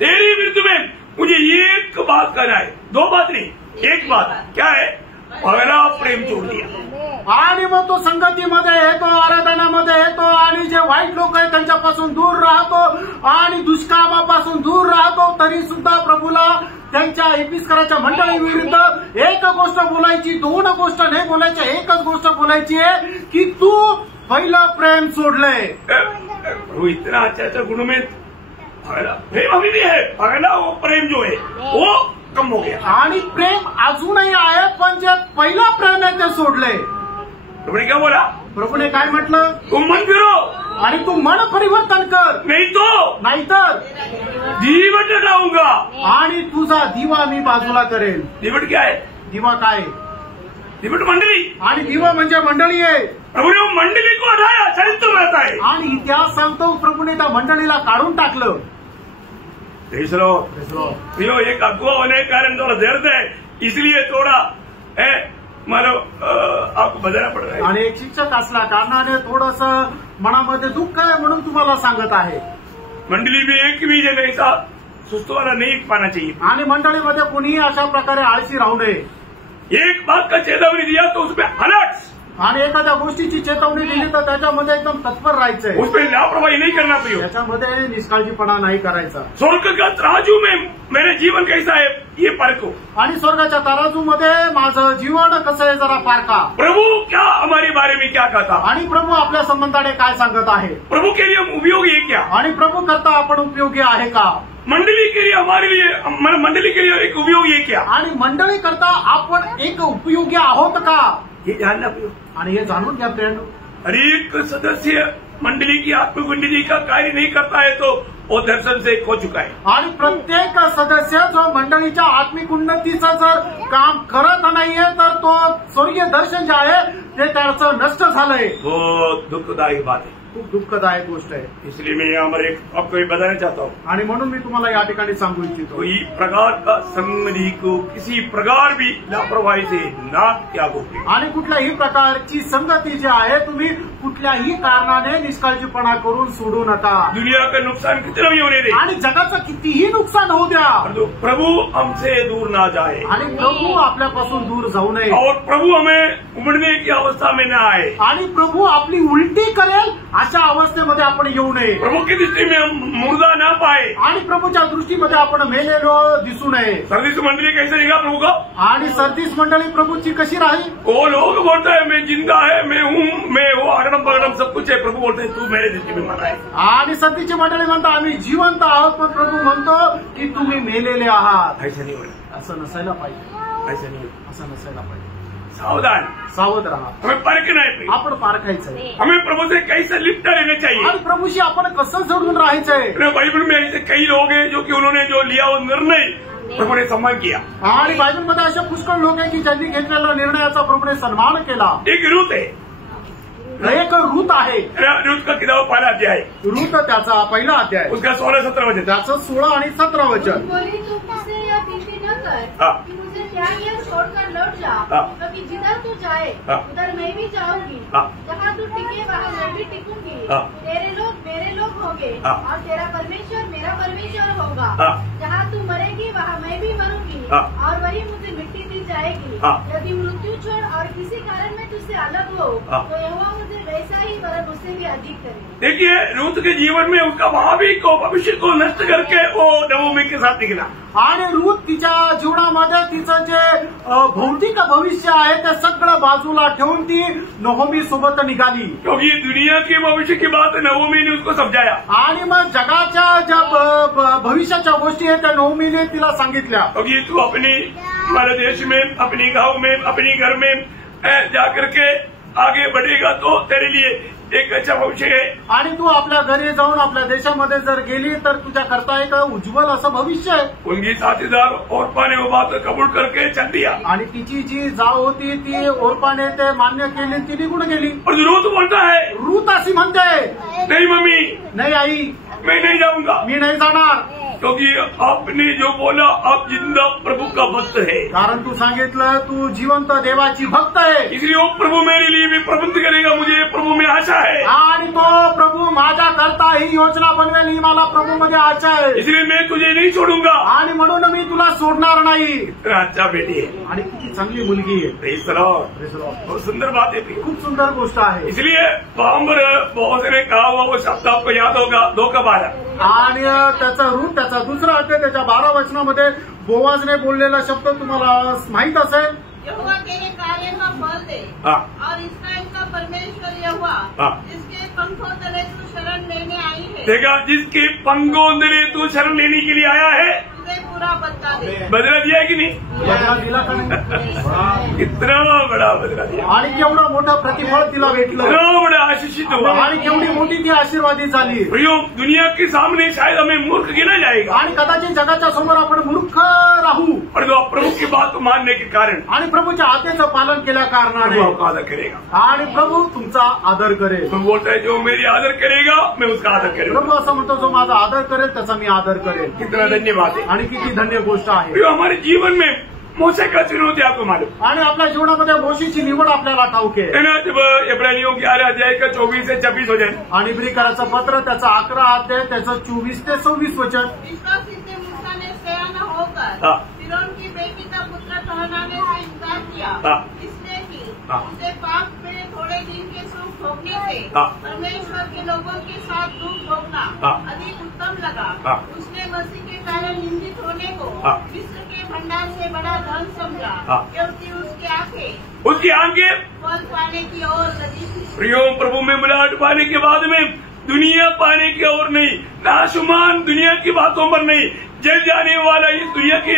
तेरी विरुद्ध में मुझे एक बात करना है, दो बात नहीं, एक बात। क्या है? पहला प्रेम तोड़ दिया। आणि मग तो संगतीमध्ये येतो, आराधनामध्ये येतो आणि जे वाईट लोक आहेत त्यांच्यापासून दूर राहतो आणि दुष्कामापासून दूर राहतो, तरी सुद्धा प्रभूला त्यांच्या एपिस्कराच्या मंडळी विरुद्ध एक गोष्ट बोलायची, दोन गोष्ट नाही बोलायची, एकच गोष्ट बोलायची आहे की तू पहिलं प्रेम सोडलंय। प्रभु इतना अच्छा गुण में पहला प्रेम अभी भी है, पहला वो प्रेम जो है वो कम हो गया आणि प्रेम अजूनही आहे, पण जे पहिलं प्रेम आहे ते सोडलंय। प्रभुने क्या बोला? प्रभूने काय म्हटलं? तुम मन फिरो आणि तू मन परिवर्तन कर, नाहीतर दीवट लाऊंगा आणि तुझा दिवा मी बाजूला करेल। दीवट क्या है? दिवा काय? दीवट मंडली, आणि दिवा म्हणजे मंडळी आहे। प्रभुने मंडली को हटाया, चरित्र रहता है। आणि इतिहास सांगतो प्रभूने त्या मंडळीला काढून टाकलं। प्रियो, एक अगुआ होने के कारण थोड़ा दर्द है, इसलिए थोड़ा है मानो आपको बदलना पड़ रहा है। आणि एक शिक्षक असला कारणाने थोडस मनामध्ये दुःख आहे म्हणून तुम्हाला सांगत आहे। मंडली में एक भी जन ऐसा सुस्त वाला नहीं पाना चाहिए, आणि मंडळीमध्ये कोणीही अशा प्रकारे आळशी राहू नये। एक बात का चेतावनी दिया तो उसमें अलर्ट, आणि एखाद्या गोष्टीची चेतावणी दिली तर त्याच्यामध्ये एकदम तत्पर राहायचंय, उसमें लापरवाही नहीं करना प्रियो, त्याच्यामध्ये निष्काळजीपणा नाही करायचा। स्वर्ग का तराजू में मेरे जीवन कैसा है ये परखो, आणि स्वर्गाच्या तराजूमध्ये माझं जीवन कसं आहे जरा पारखा। प्रभु क्या हमारे बारे में क्या कहता, आणि प्रभू आपल्या संबंधाने काय सांगत आहे, प्रभु के लिए हम उपयोगी है क्या, आणि प्रभू करता आपण उपयोगी आहे का, मंडली के लिए हमारे लिए मंडली के लिए एक उपयोगी है क्या, आणि मंडळी करता आपण एक उपयोगी आहोत का, ये जानना प्रियो। आणि हे जाणून घ्या फ्रेंड। हर एक सदस्य मंडली की आत्मिक उन्नति का कार्य नहीं करता है तो वो दर्शन से खो चुका है। आणि प्रत्येक सदस्य जो मंडळीच्या आत्मिक उन्नतीचं जर काम करत नाहीये तर तो स्वर्गीय दर्शन जे आहे ते त्याचं नष्ट झालंय। बहुत दुखदायी बात है, खूप दुःखदायक गोष्ट आहे। इसलिए मैं यहाँ पर एक आपको ये बताना चाहता हूँ, आणि म्हणून मी तुम्हाला या ठिकाणी सांगू इच्छितो, कोई प्रकार का संगति को किसी प्रकार भी लापरवाही से ना त्यागो। आणि कुठल्याही प्रकारची संगती जी आहे तुम्ही कुठल्याही कारणाने निष्काळजीपणा करून सोडू नका। दुनिया का नुकसान कितना भी होने दे, आणि जगाचं कितीही नुकसान होऊ द्या, प्रभु हमसे दूर ना जाए, आणि प्रभू आपल्यापासून दूर जाऊ नये, और प्रभु हमें उमड़ने की अवस्था में न आए, आणि प्रभू आपली उलटी करेल अशा अवस्थेमध्ये आपण येऊ नये, प्रभु की दृष्टि में हम मुर्दा ना पाए, आणि प्रभूच्या दृष्टीमध्ये आपण मेलेलो दिसू नये। सर्दिस मंडली कैसे रहेगा प्रभु का, आणि सरदीस मंडळी प्रभूची कशी राहील? वो लोग बोलता है मैं जिंदा है, मैं हूँ, मैं वो अगड़म पगड़म सब कुछ है, प्रभु बोलते हैं तू मेरे दृष्टि में मरा है। आणि सरदीची मंडळी म्हणतात आम्ही जिवंत आहोत, पण प्रभू म्हणतो की तुम्ही मेलेले आहात। ऐसा नहीं होना, असं नसायला पाहिजे, ऐसा नहीं होना, असं नसायला पाहिजे। सावधान, सावध राहा, हमें परखना है, आपण पारखायचंय, हमें प्रभु से कैसे लिपटा लेना चाहिए, आणि प्रभूशी आपण कसं जोडून राहायचंय। बाइबल में ऐसे कई लोग हैं जो कि उन्होंने जो लिया वो निर्णय प्रभु ने सम्मान किया, आणि बायबलमध्ये अशा पुष्कळ लोक आहेत की ज्यांनी घेतलेल्या निर्णयाचा प्रभूने सन्मान केला। एक रूत है, एक रूत आहे, रूत का किताब पहला अध्याय, रूत त्याचा पहिला अध्याय, उसका 16-17 वचन, त्याचं 16 आणि 17 वचन। बोली तू मुझसे यह विनती न कर कि मुझे त्याग या छोड़कर लौट जा, क्योंकि जिधर तू जाए उधर मैं भी जाऊंगी, जहाँ तू टिके वहाँ मैं भी टिकूंगी, तेरे लोग मेरे लोग होंगे और तेरा परमेश्वर मेरा परमेश्वर होगा, जहाँ तू मरेगी वहाँ मैं भी मरूंगी और वही मुझे मिट्टी दी जाएगी। यदि मृत्यु छोड़ और किसी कारण में तुझसे अलग हो तो यहोवा मुझे वैसा ही वरन उससे भी अधिक करे। देखिए रूत के जीवन में उसका भावी को भविष्य को नष्ट करके वो नवोमी के साथ निकला, आणि रूत तिच्या जीवनामध्ये तिचं जे भौतिक भविष्य आहे ते सगळं बाजूला ठेवून ती नहोमी सोबत निघाली, क्योंकि दुनिया के भविष्य की बात नवोमी ने उसको समझाया, आणि मग जगाच्या ज्या भविष्याच्या गोष्टी आहेत त्या नहोमीने तिला सांगितल्या, क्योंकि तू अपनी हमारे देश में, अपनी गांव में, अपनी घर में जाकर के आगे बढ़ेगा तो तेरे लिए एक अच्छा भविष्य है। आणि तू आपल्या घरी जाऊन आपल्या देशामध्ये जर गेली तर तुझ्या करता एक उज्ज्वल असं भविष्य आहे। उनकी साथीदार ओरपाने वो बात कबूल करके चल दिया आणि तिची जी जाव होती ती ओरपाने ते मान्य केली, ती निघून गेली। और रूत बोलता है, रूत अशी म्हणते, नहीं मम्मी नाही आई, मैं नहीं जाऊंगा, मी नाही जाणार, क्योंकि आपने जो बोला आप जिंदा प्रभु का भक्त है, कारण तू सांगितलं तू जिवंत देवाची भक्त आहे। इसलिए वो प्रभु मेरे लिए भी प्रबंध करेगा, मुझे प्रभु में आशा है, आणि तो प्रभू माझ्या करता ही योजना बनवेल, ही मला प्रभू मध्ये आशा आहे। इसलिए मैं तुझे नहीं छोड़ूंगा। आणि म्हणून मी तुला सोडणार नाही। इतना अच्छा बेटी है, आणि किती चांगली मुलगी आहे। Praise the Lord. बहुत सुंदर बात है, खूप सुंदर गोष्ट आहे। इसलिए वहां पर बहुत से ने कहा हुआ वो शब्द आपको याद होगा, 2:12। आणि त्याचा रूप त्याचा दुसरा अध्याय त्याच्या 12 वचनामध्ये बोवाजने बोललेला शब्द तुम्हाला माहित असेल। यहोवा तेरे कार्य का फल दे और इस्राएल का परमेश्वर यहोवा जिसके पंखों तले तू शरण लेने आई है, देखा, जिसके पंखों तले तू शरण लेने के लिए आया है, तुझे पूरा बदला दे। बदला दिया है कि नहीं? बदला दिला का नाही? कितना बड़ा बदला दिया, आणि केवढं मोठं प्रतिफळ तिला भेटलं, कितना बड़ा आशीषित हुआ, आणि केवढी मोठी ती आशीर्वादी झाली। प्रियो, दुनिया के सामने शायद हमें मूर्ख गिना जाएगा, आणि कदाचित जगाच्या समोर आपण मूर्ख राहू, पर जो प्रभु की बात को मानने के कारण आणि प्रभूच्या आज्ञेचं पालन केल्या कारणाने प्रभु आपका आदर करेगा। आणि प्रभू तुमचा आदर करेल। प्रभु बोलता है जो मेरी आदर करेगा मैं उसका आदर करूंगा। प्रभू असं म्हणतो, जो माझा आदर करेल त्याचा मी आदर करेल। कितना धन्यवाद है। आणि किती धन्य गोष्ट आहे। प्रियो, हमारे जीवन में मोसे का चिन्ह होते आपको मालूम आणि आपल्या जीवनामध्ये मोशीची निवड आपल्याला ठाऊक आहे। है ना। जब इब्रानियों 11 अध्याय का 24 से 26 हो जाए, आणि इब्रिकराचं पत्र त्याचा 11 अध्याय त्याचं 24 ते 26 वचन। विश्वासी से मूसा ने सयाना होकर हाँ। फिरौन की बेटी का पुत्र कहलाने से इनकार किया, हाँ। इसलिए कि हाँ। उसे पाप में थोड़े दिन के सुख भोगने से हाँ। परमेश्वर के लोगों के साथ दुख भोगना हाँ। अधिक उत्तम लगा। हाँ। उसने मसीह के कारण निंदित होने को हाँ। विश्व के भंडार से बड़ा धन समझा, हाँ। क्योंकि उसकी आंखें उसकी आंखें फल पाने की ओर लगी थी। प्रियो, प्रभु में मिलावट पाने के बाद में दुनिया पाने की ओर नहीं, नाशुमान दुनिया की बातों पर नहीं, जल जाने वाला इस दुनिया की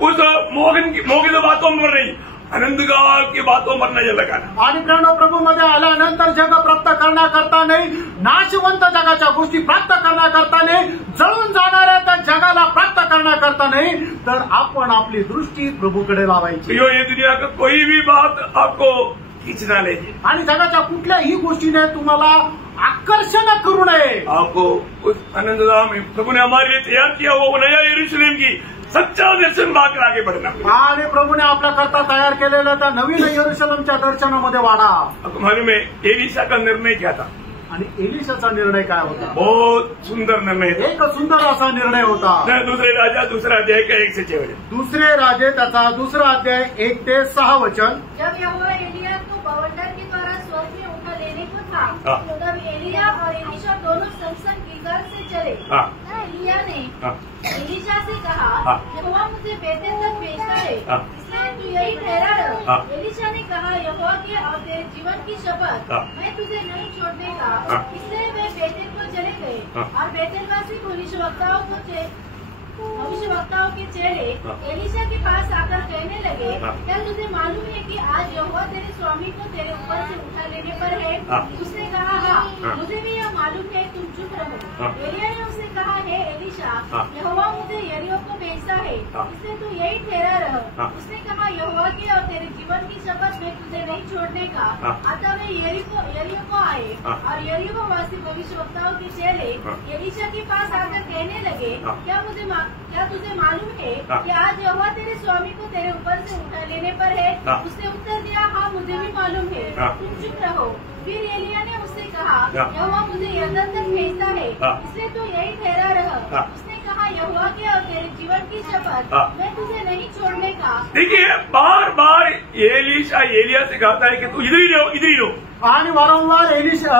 उस मोहित बातों पर नहीं, आनंदकाल की बातों पर नजर लगाना। आणि प्रभूमध्ये आल्यानंतर जग प्राप्त करण्याकरता नाही, नाशवंत जगाच्या गोष्टी प्राप्त करण्याकरता नाही, जळून जाणाऱ्या त्या जगाला प्राप्त करण्याकरता नाही, तर आपण आपली दृष्टी प्रभूकडे लावायची। प्रियो, ये दुनिया का कोई भी बात आपको खींचना नहीं, आणि जगाच्या कुठल्याही गोष्टीने तुम्हाला आकर्षण करू नये। आपको उस आनंदधाम में प्रभु ने हमारे लिए तैयार किया हुआ वो नया यरूशलेम की सच्चा दर्शन पाकर आगे बढ़ना। आणि प्रभूने आपल्या करता तयार केलेल्या त्या नवीन यरूशलेमच्या दर्शनामध्ये वाढा। आपको मालूम है एलिशा का निर्णय क्या था? आणि एलिशाचा निर्णय काय होता? बहुत सुंदर निर्णय था। एक सुंदर असा निर्णय होता। दूसरे राजा दूसरा अध्याय का 1 से 6 वचन। दुसरे राजे त्याचा दुसरा अध्याय 1 ते 6 वचन। जब यहोवा एलिया को बवंडर के द्वारा स्वर्ग में उठा लेने को था, तब एलिया और एलीशा दोनों संग गिलगाल से चले। एलिया ने एलीशा से कहा, यहोवा मुझे बेतेल तक भेजता है, इसलिए तू यही ठहरा रह। एलीशा ने कहा, यहोवा के और तेरे जीवन की शपथ, मैं तुझे नहीं छोड़ने का। इसलिए वे बेतेल को चले गए और बेतेलवासी भविष्यवक्ताओं के चेहरे एलीशा के पास आकर कहने लगे, क्या तुझे मालूम है कि आज यहोवा तेरे स्वामी को तेरे ऊपर से उठा लेने पर है? उसने कहा, हाँ, मुझे भी यह मालूम है, तुम चुप रहो। एलिया ने उससे कहा, हे एलीशा, यहोवा मुझे यरीहो को भेजता है, इसलिए तू यही ठहरा रह। उसने कहा, यहोवा की और तेरे जीवन की शपथ, मैं तुझे नहीं छोड़ने का। अतः वे यरीहो को आए और यरीहो वासी भविष्यवक्ताओं के चेहरे एलीशा के पास आकर कहने लगे, क्या तुझे मालूम है कि आज यहोवा तेरे स्वामी को तेरे ऊपर से उठा लेने पर है? उसने उत्तर दिया, हाँ, मुझे भी मालूम है, तुम चुप रहो। फिर एलिया ने उससे कहा, यहोवा मुझे यरदन तक भेजता है, इसलिए तू यही ठहरा रह। उसने कहा, यहोवा के और तेरे जीवन की शपथ, मैं तुझे नहीं छोड़ने का। देखिए, बार बार एलिया से कहता है कि तू इधर ही रहो। आणि वारंवार एलिया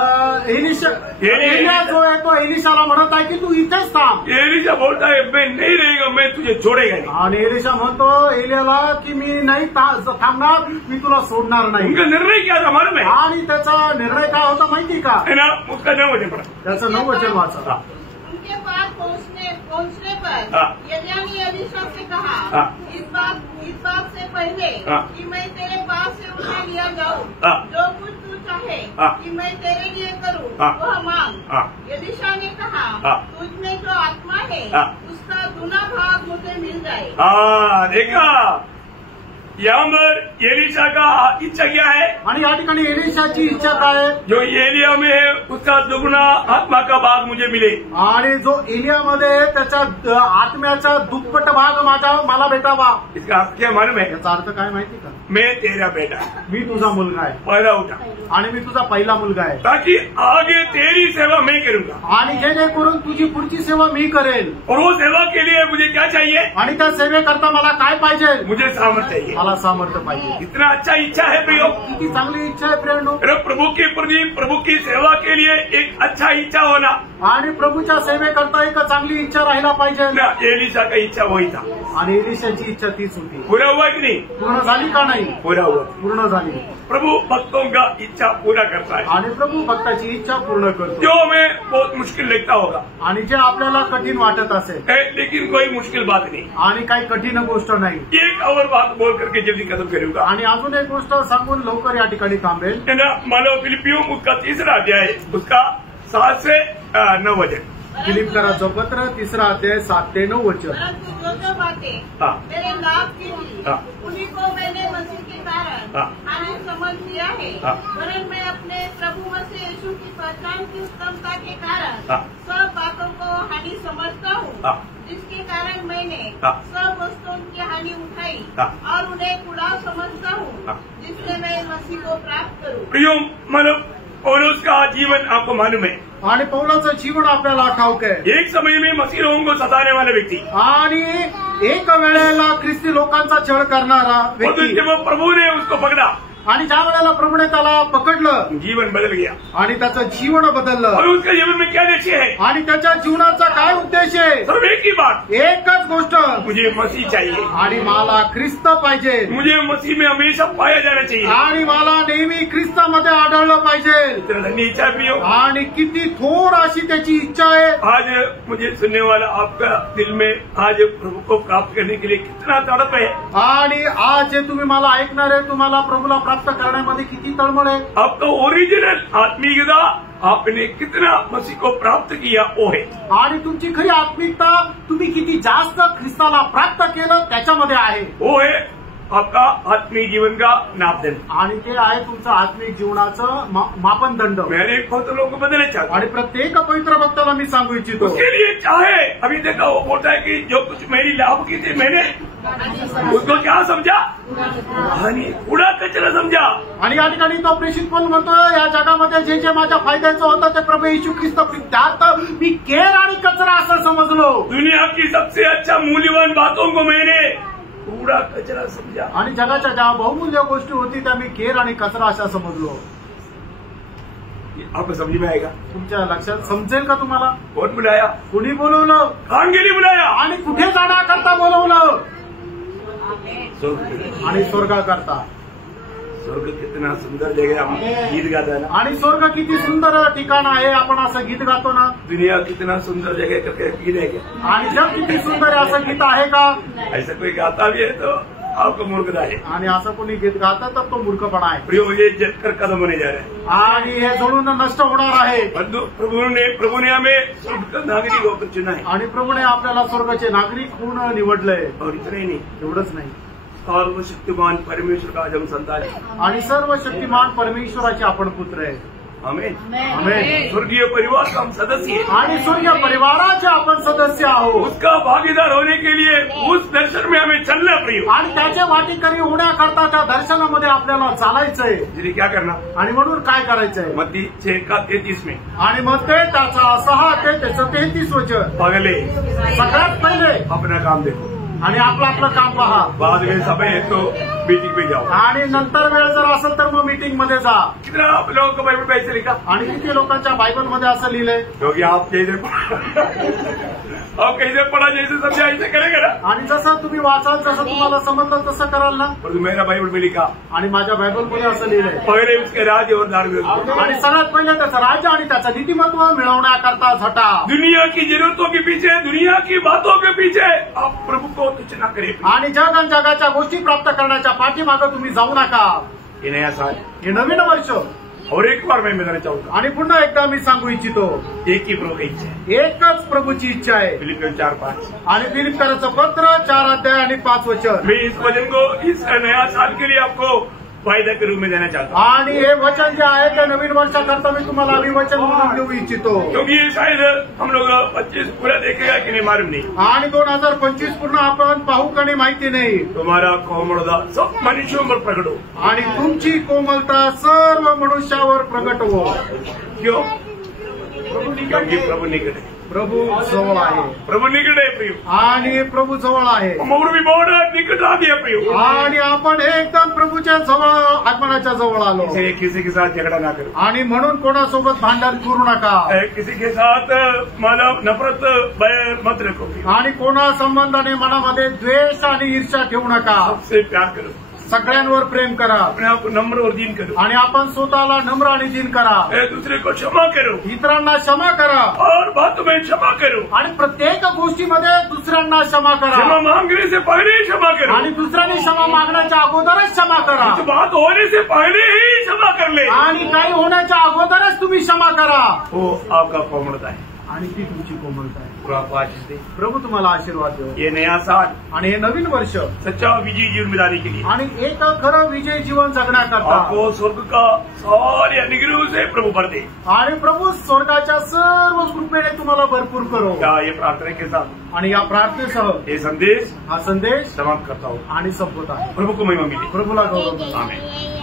जो आहे तो एलिशाला म्हणत आहे की तू इथेच थांब। एलिशा बोलता है, मैं नहीं रहेगा, मैं तुझे छोड़ेगा नहीं। आणि एलिशा म्हणतो एलियाला की मी नाही थांबणार, मी तुला सोडणार नाही। उनका निर्णय क्या था मालूम है? आणि त्याचा निर्णय काय होता माहिती का? है ना, उसका 9 वचन पढ़ा। त्याचं 9 वचन वाचा। उनके पास पहुंचने पर एलिया ने एलीशा से कहा, इस बात से पहले कि मैं तेरे पास से उठा लिया जाऊं, जो कुछ तू चाहे हाँ। कि मैं तेरे लिए करूं हाँ। वह मांग। हाँ। एलीशा ने कहा हाँ। तुझ में जो आत्मा है हाँ। उसका दुना भाग मुझे मिल जाए। हाँ, देखा यावर एलिशा का इच्छा क्या है? आणि या ठिकाणी एलिशाची इच्छा काय आहे? जो एलिया में है उसका दुगना आत्मा का भाग मुझे मिले। आणि जो एलियामध्ये आहे, त्याच्या आत्म्याचा दुप्पट भाग मला भेटावा। इसका अर्थ क्या मालूम है? याचा अर्थ काय माहिती का? मैं तेरा बेटा, मी तुझा मुलगा आहे पहला उठा, आणि मी तुझा पहिला मुलगा आहे, ताकि आगे तेरी सेवा मैं करूंगा। आणि जेणेकरून तुझी पुढची सेवा मी करेल। और वो सेवा के लिए मुझे क्या चाहिए? आणि त्या सेवेकरता मला काय पाहिजे? मुझे सामर्थ्य चाहिए। मला सामर्थ्य पाहिजे। इतना अच्छा इच्छा है प्रियो, किती चांगली इच्छा आहे प्रेरणो। मेरे प्रभु के प्रति प्रभु की सेवा के लिए एक अच्छा इच्छा होना। आणि प्रभूच्या सेवेकरता एक चांगली इच्छा राहिला पाहिजे। एलिशा का इच्छा वही था, आणि एलिशाची इच्छा तीच होती। पूरा हुआ कि नहीं? पूर्ण झाली का नाही? पूरा हुआ। पूर्ण झाली। प्रभु भक्तों का इच्छा पूरा करता है। आणि प्रभू भक्ताची इच्छा पूर्ण करतो। जो हमें बहुत मुश्किल लगता होगा, आणि जे आपल्याला कठीण वाटत असेल, लेकिन कोई मुश्किल बात नहीं। आणि काही कठीण गोष्ट नाही। एक और बात बोल करके जल्दी खत्म करूंगा। आणि अजून एक गोष्ट सांगून लवकर या ठिकाणी थांबेल। है ना, मानव फिलिपियों उसका तीसरा अध्याय उसका 7 से 9 वचन। फिलिपकराचं पत्र 3 अध्याय 7 ते 9 वचन। परंतु जो जो बातें हाँ। मेरे लाभ की थी हाँ। उन्हीं को मैंने मसीह के कारण हाँ। हानि समझ लिया है। हाँ। वरन मैं अपने प्रभु मसीह यीशु की पहचान की उत्तमता के कारण हाँ। सब बातों को हानि समझता हूँ, हाँ। जिसके कारण मैंने हाँ। सब वस्तुओं की हानि उठाई हाँ। और उन्हें कूड़ा समझता हूँ, हाँ। जिससे मैं मसीह को प्राप्त करूँ। प्रियो मानव पौलुस का जीवन आपको मालूम है। आणि पौलाचं जीवन आपल्याला ठाऊक आहे। एक समय में मसीह लोगों को सताने वाले व्यक्ति, आणि एक वेळेला ख्रिस्ती लोकांचा छळ करणारा और व्यक्ती, जब प्रभु ने उसको पकड़ा, आणि ज्या वेळेला प्रभूने त्याला पकडलं, जीवन बदल गया। आणि त्याचं जीवन बदललं। और उसके जीवन में क्या लक्ष्य है? आणि त्याच्या जीवनाचा काय उद्देश आहे? सिर्फ एक ही बात, एकच गोष्ट, मुझे मसीह चाहिए, आणि मला ख्रिस्त पाहिजे, मुझे मसीह में हमेशा पाया जाना चाहिए। आणि मला नेहमी ख्रिस्तामध्ये आढळलं पाहिजे। इतना धन्य इच्छा है प्रियो। आणि किती थोर अशी त्याची इच्छा आहे। आज मुझे सुनने वाला आपका दिल में आज प्रभु को प्राप्त करने के लिए कितना तड़प है। आणि आज जे तुम्ही मला ऐकणार आहे, तुम्हाला प्रभूला प्राप्त करण्यामध्ये किती तळमळ आहे। आपका ओरिजिनल आत्मीयता आपने कितना मसीह को प्राप्त किया वो है। आणि तुमची खरी आत्मिकता तुम्ही किती जास्त ख्रिस्ताला प्राप्त केलं त्याच्यामध्ये आहे। वो है आपका आत्मीय जीवन का नापदंड। आणि ते आहे तुमचं आत्मिक जीवनाचं मापनदंड। मैंने बहुत लोगों को बदलना चाहता आणि प्रत्येक पवित्र भक्ताला मी सांगू इच्छितो, उसके लिए चाहे अभी देखा वो बोलता है कि जो कुछ मेरी लाभ की थी मैंने उसको क्या समझा? हानि, कूड़ा कचरा समझा। आणि या ठिकाणी तो प्रेषित पण म्हणतो, या जगामध्ये जे जे माझ्या फायद्याचं होतं ते प्रभू येशू ख्रिस्त त्यात मी केर आणि कचरा असं समजलो। दुनिया की सबसे अच्छा मूल्यवान बातों को मैंने कूड़ा कचरा समझा। आणि जगाच्या ज्या बहुमूल्य गोष्टी होती त्या मी केर आणि कचरा अशा समजलो। आपको समझ में आएगा? तुमच्या लक्षात समजेल का तुम्हाला? कौन बुलाया? कुणी बोलवलं? कहाँ के लिए बुलाया? आणि कुठे जाण्याकरता बोलवलं? स्वर्ग। आणि स्वर्गाकरता। स्वर्ग कितना सुंदर जगह, हम गीत गाता है ना। आणि स्वर्ग किती सुंदर ठिकाण आहे, आपण असं गीत गातो ना। दुनिया कितना सुंदर जगह करके गीत है क्या? आणि जग किती सुंदर आहे असं गीत आहे का? ऐसा कोई गाता भी है तो आपको मूर्खता है। आणि असं कोणी गीत गातं तर तो मूर्खपणा आहे। प्रियो ये जलकर खत्म होने जा रहा है आणि हे जळून नष्ट होणार आहे। बंधु, प्रभु ने हमें स्वर्ग का नागरिक होकर चुना है। आणि प्रभूने आपल्याला स्वर्गाचे नागरिक होऊन निवडलंय। और इतना ही नहीं, एवढंच नाही, सर्वशक्तिमान परमेश्वर का आज हम संतान है। आणि सर्व शक्तिमान परमेश्वराचे आपण पुत्र आहे। आमेन। आमेन। स्वर्गीय परिवार का हम सदस्य है। आणि स्वर्गीय परिवाराचे आपण सदस्य आहोत। उसका भागीदार होने के लिए उस दर्शन में हमें चलना प्रिय। आणि त्याचे वाटेकरी होण्याकरता त्या दर्शनामध्ये आपल्याला चालायचंय। इसलिए क्या करना? आणि म्हणून काय करायचंय? मत्ती 6:33 में, आणि मग ते त्याचा 6 ते त्याचं 33 वचन, पगले सगळ्यात पहिले अपना काम देखो, आणि आपलं आपलं काम पहा। बाद में समय है तो मीटिंग पे जाओ। आणि नंतर वेळ जर असेल तर मग मीटिंग मध्ये जा। कितना आप लोगों को बाइबल में ऐसे लिखा? आणि किती लोकांच्या बायबलमध्ये असं लिहिलंय, क्योंकि आप कैसे पढ़ा जैसे समझा ऐसे करेगा ना। आणि जसं तुम्ही वाचाल जसं तुम्हाला समजलं तसं कराल ना। पर मेरा बाइबल में लिखा, आणि माझ्या बायबलमध्ये असं लिहिलंय, पहले उसके राज्य और धार्मिकता। आणि सगळ्यात पहिले त्याचं राज्य आणि त्याचं नीतिमत्व मिळवण्याकरता झटा। दुनिया की जरूरतों के पीछे, दुनिया की बातों के पीछे आप प्रभु को तुच्छ न करें। आणि जग आणि जगाच्या गोष्टी प्राप्त करण्याच्या पाठीमागे तुम्ही जाऊ नका। ये नया साल, हे नवीन वर्ष और एक बार मैं बताना चाहूंगा, आणि पुन्हा एकदा मी सांगू इच्छितो, एक ही प्रभु की इच्छा है। एकच प्रभूची इच्छा आहे। फिलिपियन 4:5। आणि फिलिप्पियराचं पत्र 4 अध्याय आणि 5 वचन। मैं इस वचन को इस नया साल के लिए आपको वायदा के रूप में देना चाहता हूँ, आणि हे वचन जे आहे ते नवीन वर्षाकरता मी तुम्हाला अभिवचन म्हणून देऊ इच्छितो, क्योंकि ये शायद हम लोग 25 पूरा देखेगा कि नहीं मालूम नहीं। आणि 2025 पूर्ण आपण पाहू का नाही माहिती नाही। तुम्हारा कोमलता सब मनुष्यों पर प्रकट हो, आणि तुमची कोमलता सर्व मनुष्यावर प्रगट हो। क्यों? क्योंकि प्रभु निकट है, प्रभू जवळ आहे, प्रभु निकट है प्रियो, आणि प्रभू जवळ आहे, और भी बहुत निकट आ गया प्रियो। आणि आपण एकदम प्रभूच्या जवळ आगमनाच्या जवळ आलो। किसी के साथ झगड़ा ना करो, आणि म्हणून कोणासोबत भांडण करू नका, किसी के साथ मानव नफरत बैर मत रखो, आणि कोणा संबंधाने मनामध्ये द्वेष आणि ईर्ष्या ठेवू नका। सबसे प्यार करो, सगळ्यांवर प्रेम करा, अपने आप को नम्र और दीन करो, आणि आपण स्वतःला नम्र आणि दीन करा, एक दूसरे को क्षमा करो, इतरांना क्षमा करा, और बातों में क्षमा करो, आणि प्रत्येक गोष्टीमध्ये दुसऱ्यांना क्षमा क्षमा करा, मांगने से पहले ही क्षमा करो, आणि दुसऱ्याने क्षमा मागण्याच्या अगोदरच क्षमा करा, कुछ बात होने से पहले ही क्षमा कर ले, आणि काही होण्याच्या अगोदरच तुम्ही क्षमा करा। वो आपका कोमलता है, आणि ती तुमची कोमलता आहे। वो आपको आशीष दे। प्रभू तुम्हाला आशीर्वाद देव। ये नया साल आणि हे नवीन वर्ष सच्चा विजयी जीवन मिलाने के लिए आणि एक खरं विजय जीवन जगण्याकरता आपको स्वर्ग का सारे अनुग्रह से प्रभु भर दे। आणि प्रभू स्वर्गाच्या सर्व कृपेने तुम्हाला भरपूर करो। क्या ये प्रार्थना के साथ आणि या प्रार्थनेसह ये संदेश हा संदेश समाप्त करता हूँ। आणि संपत आहे। प्रभु को महिमा मिले। प्रभूला गौरव। आमीन।